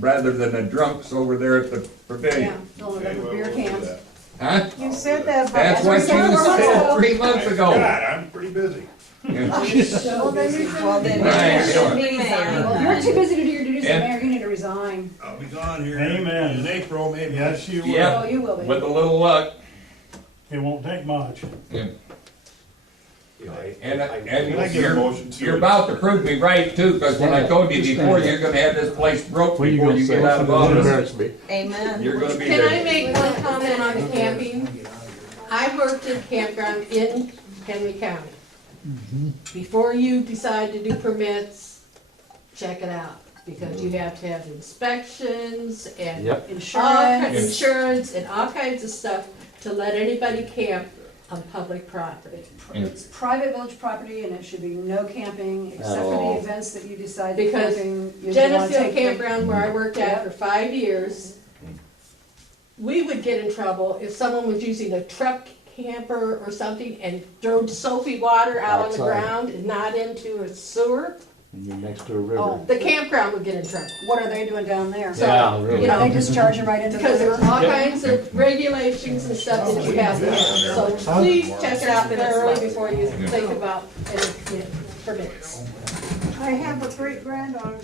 rather than the drunks over there at the Yeah, pavilion. filling it Okay, up with well, beer we'll do cans. that. Huh? You said that about. That's what you said 3 months God, ago. I'm pretty busy. Yeah. Well, then you Well, then Right. you should be mayor. Well, you're too busy to do your duties as And- mayor, you need to resign. I'll be gone here Amen. in April, maybe. Yes, you will. Yeah. Oh, you will be. With a little luck. It won't take much. Yeah. You know, And, Can I and get a motion to? you're about to prove me right too, because when I told you before, you're gonna have this place broke before you get out of office. Amen. You're gonna be Can I there. make one comment on the camping? I worked in campground in Henry County. Before you decide to do permits, check it out, because you have to have inspections and Yep. all kinds Insurance. of insurance and all kinds of stuff to let anybody camp on public property. It's private village property and it should be no camping except for all. the events that you decide that Because camping. you wanna Geneseo take them. Campground, where I worked at for 5 years, we would get in trouble if someone was using a truck camper or something and throwed soapy water out on the Outside. ground and not into a sewer. And you're next to a river. Oh, The campground would get in trouble. what are they doing down there? Yeah, So, really. you know, They just charge them right into the because there's river? all kinds of regulations and stuff that you have to have. So please check it out thoroughly before you think about any permits. I have a great granddaughter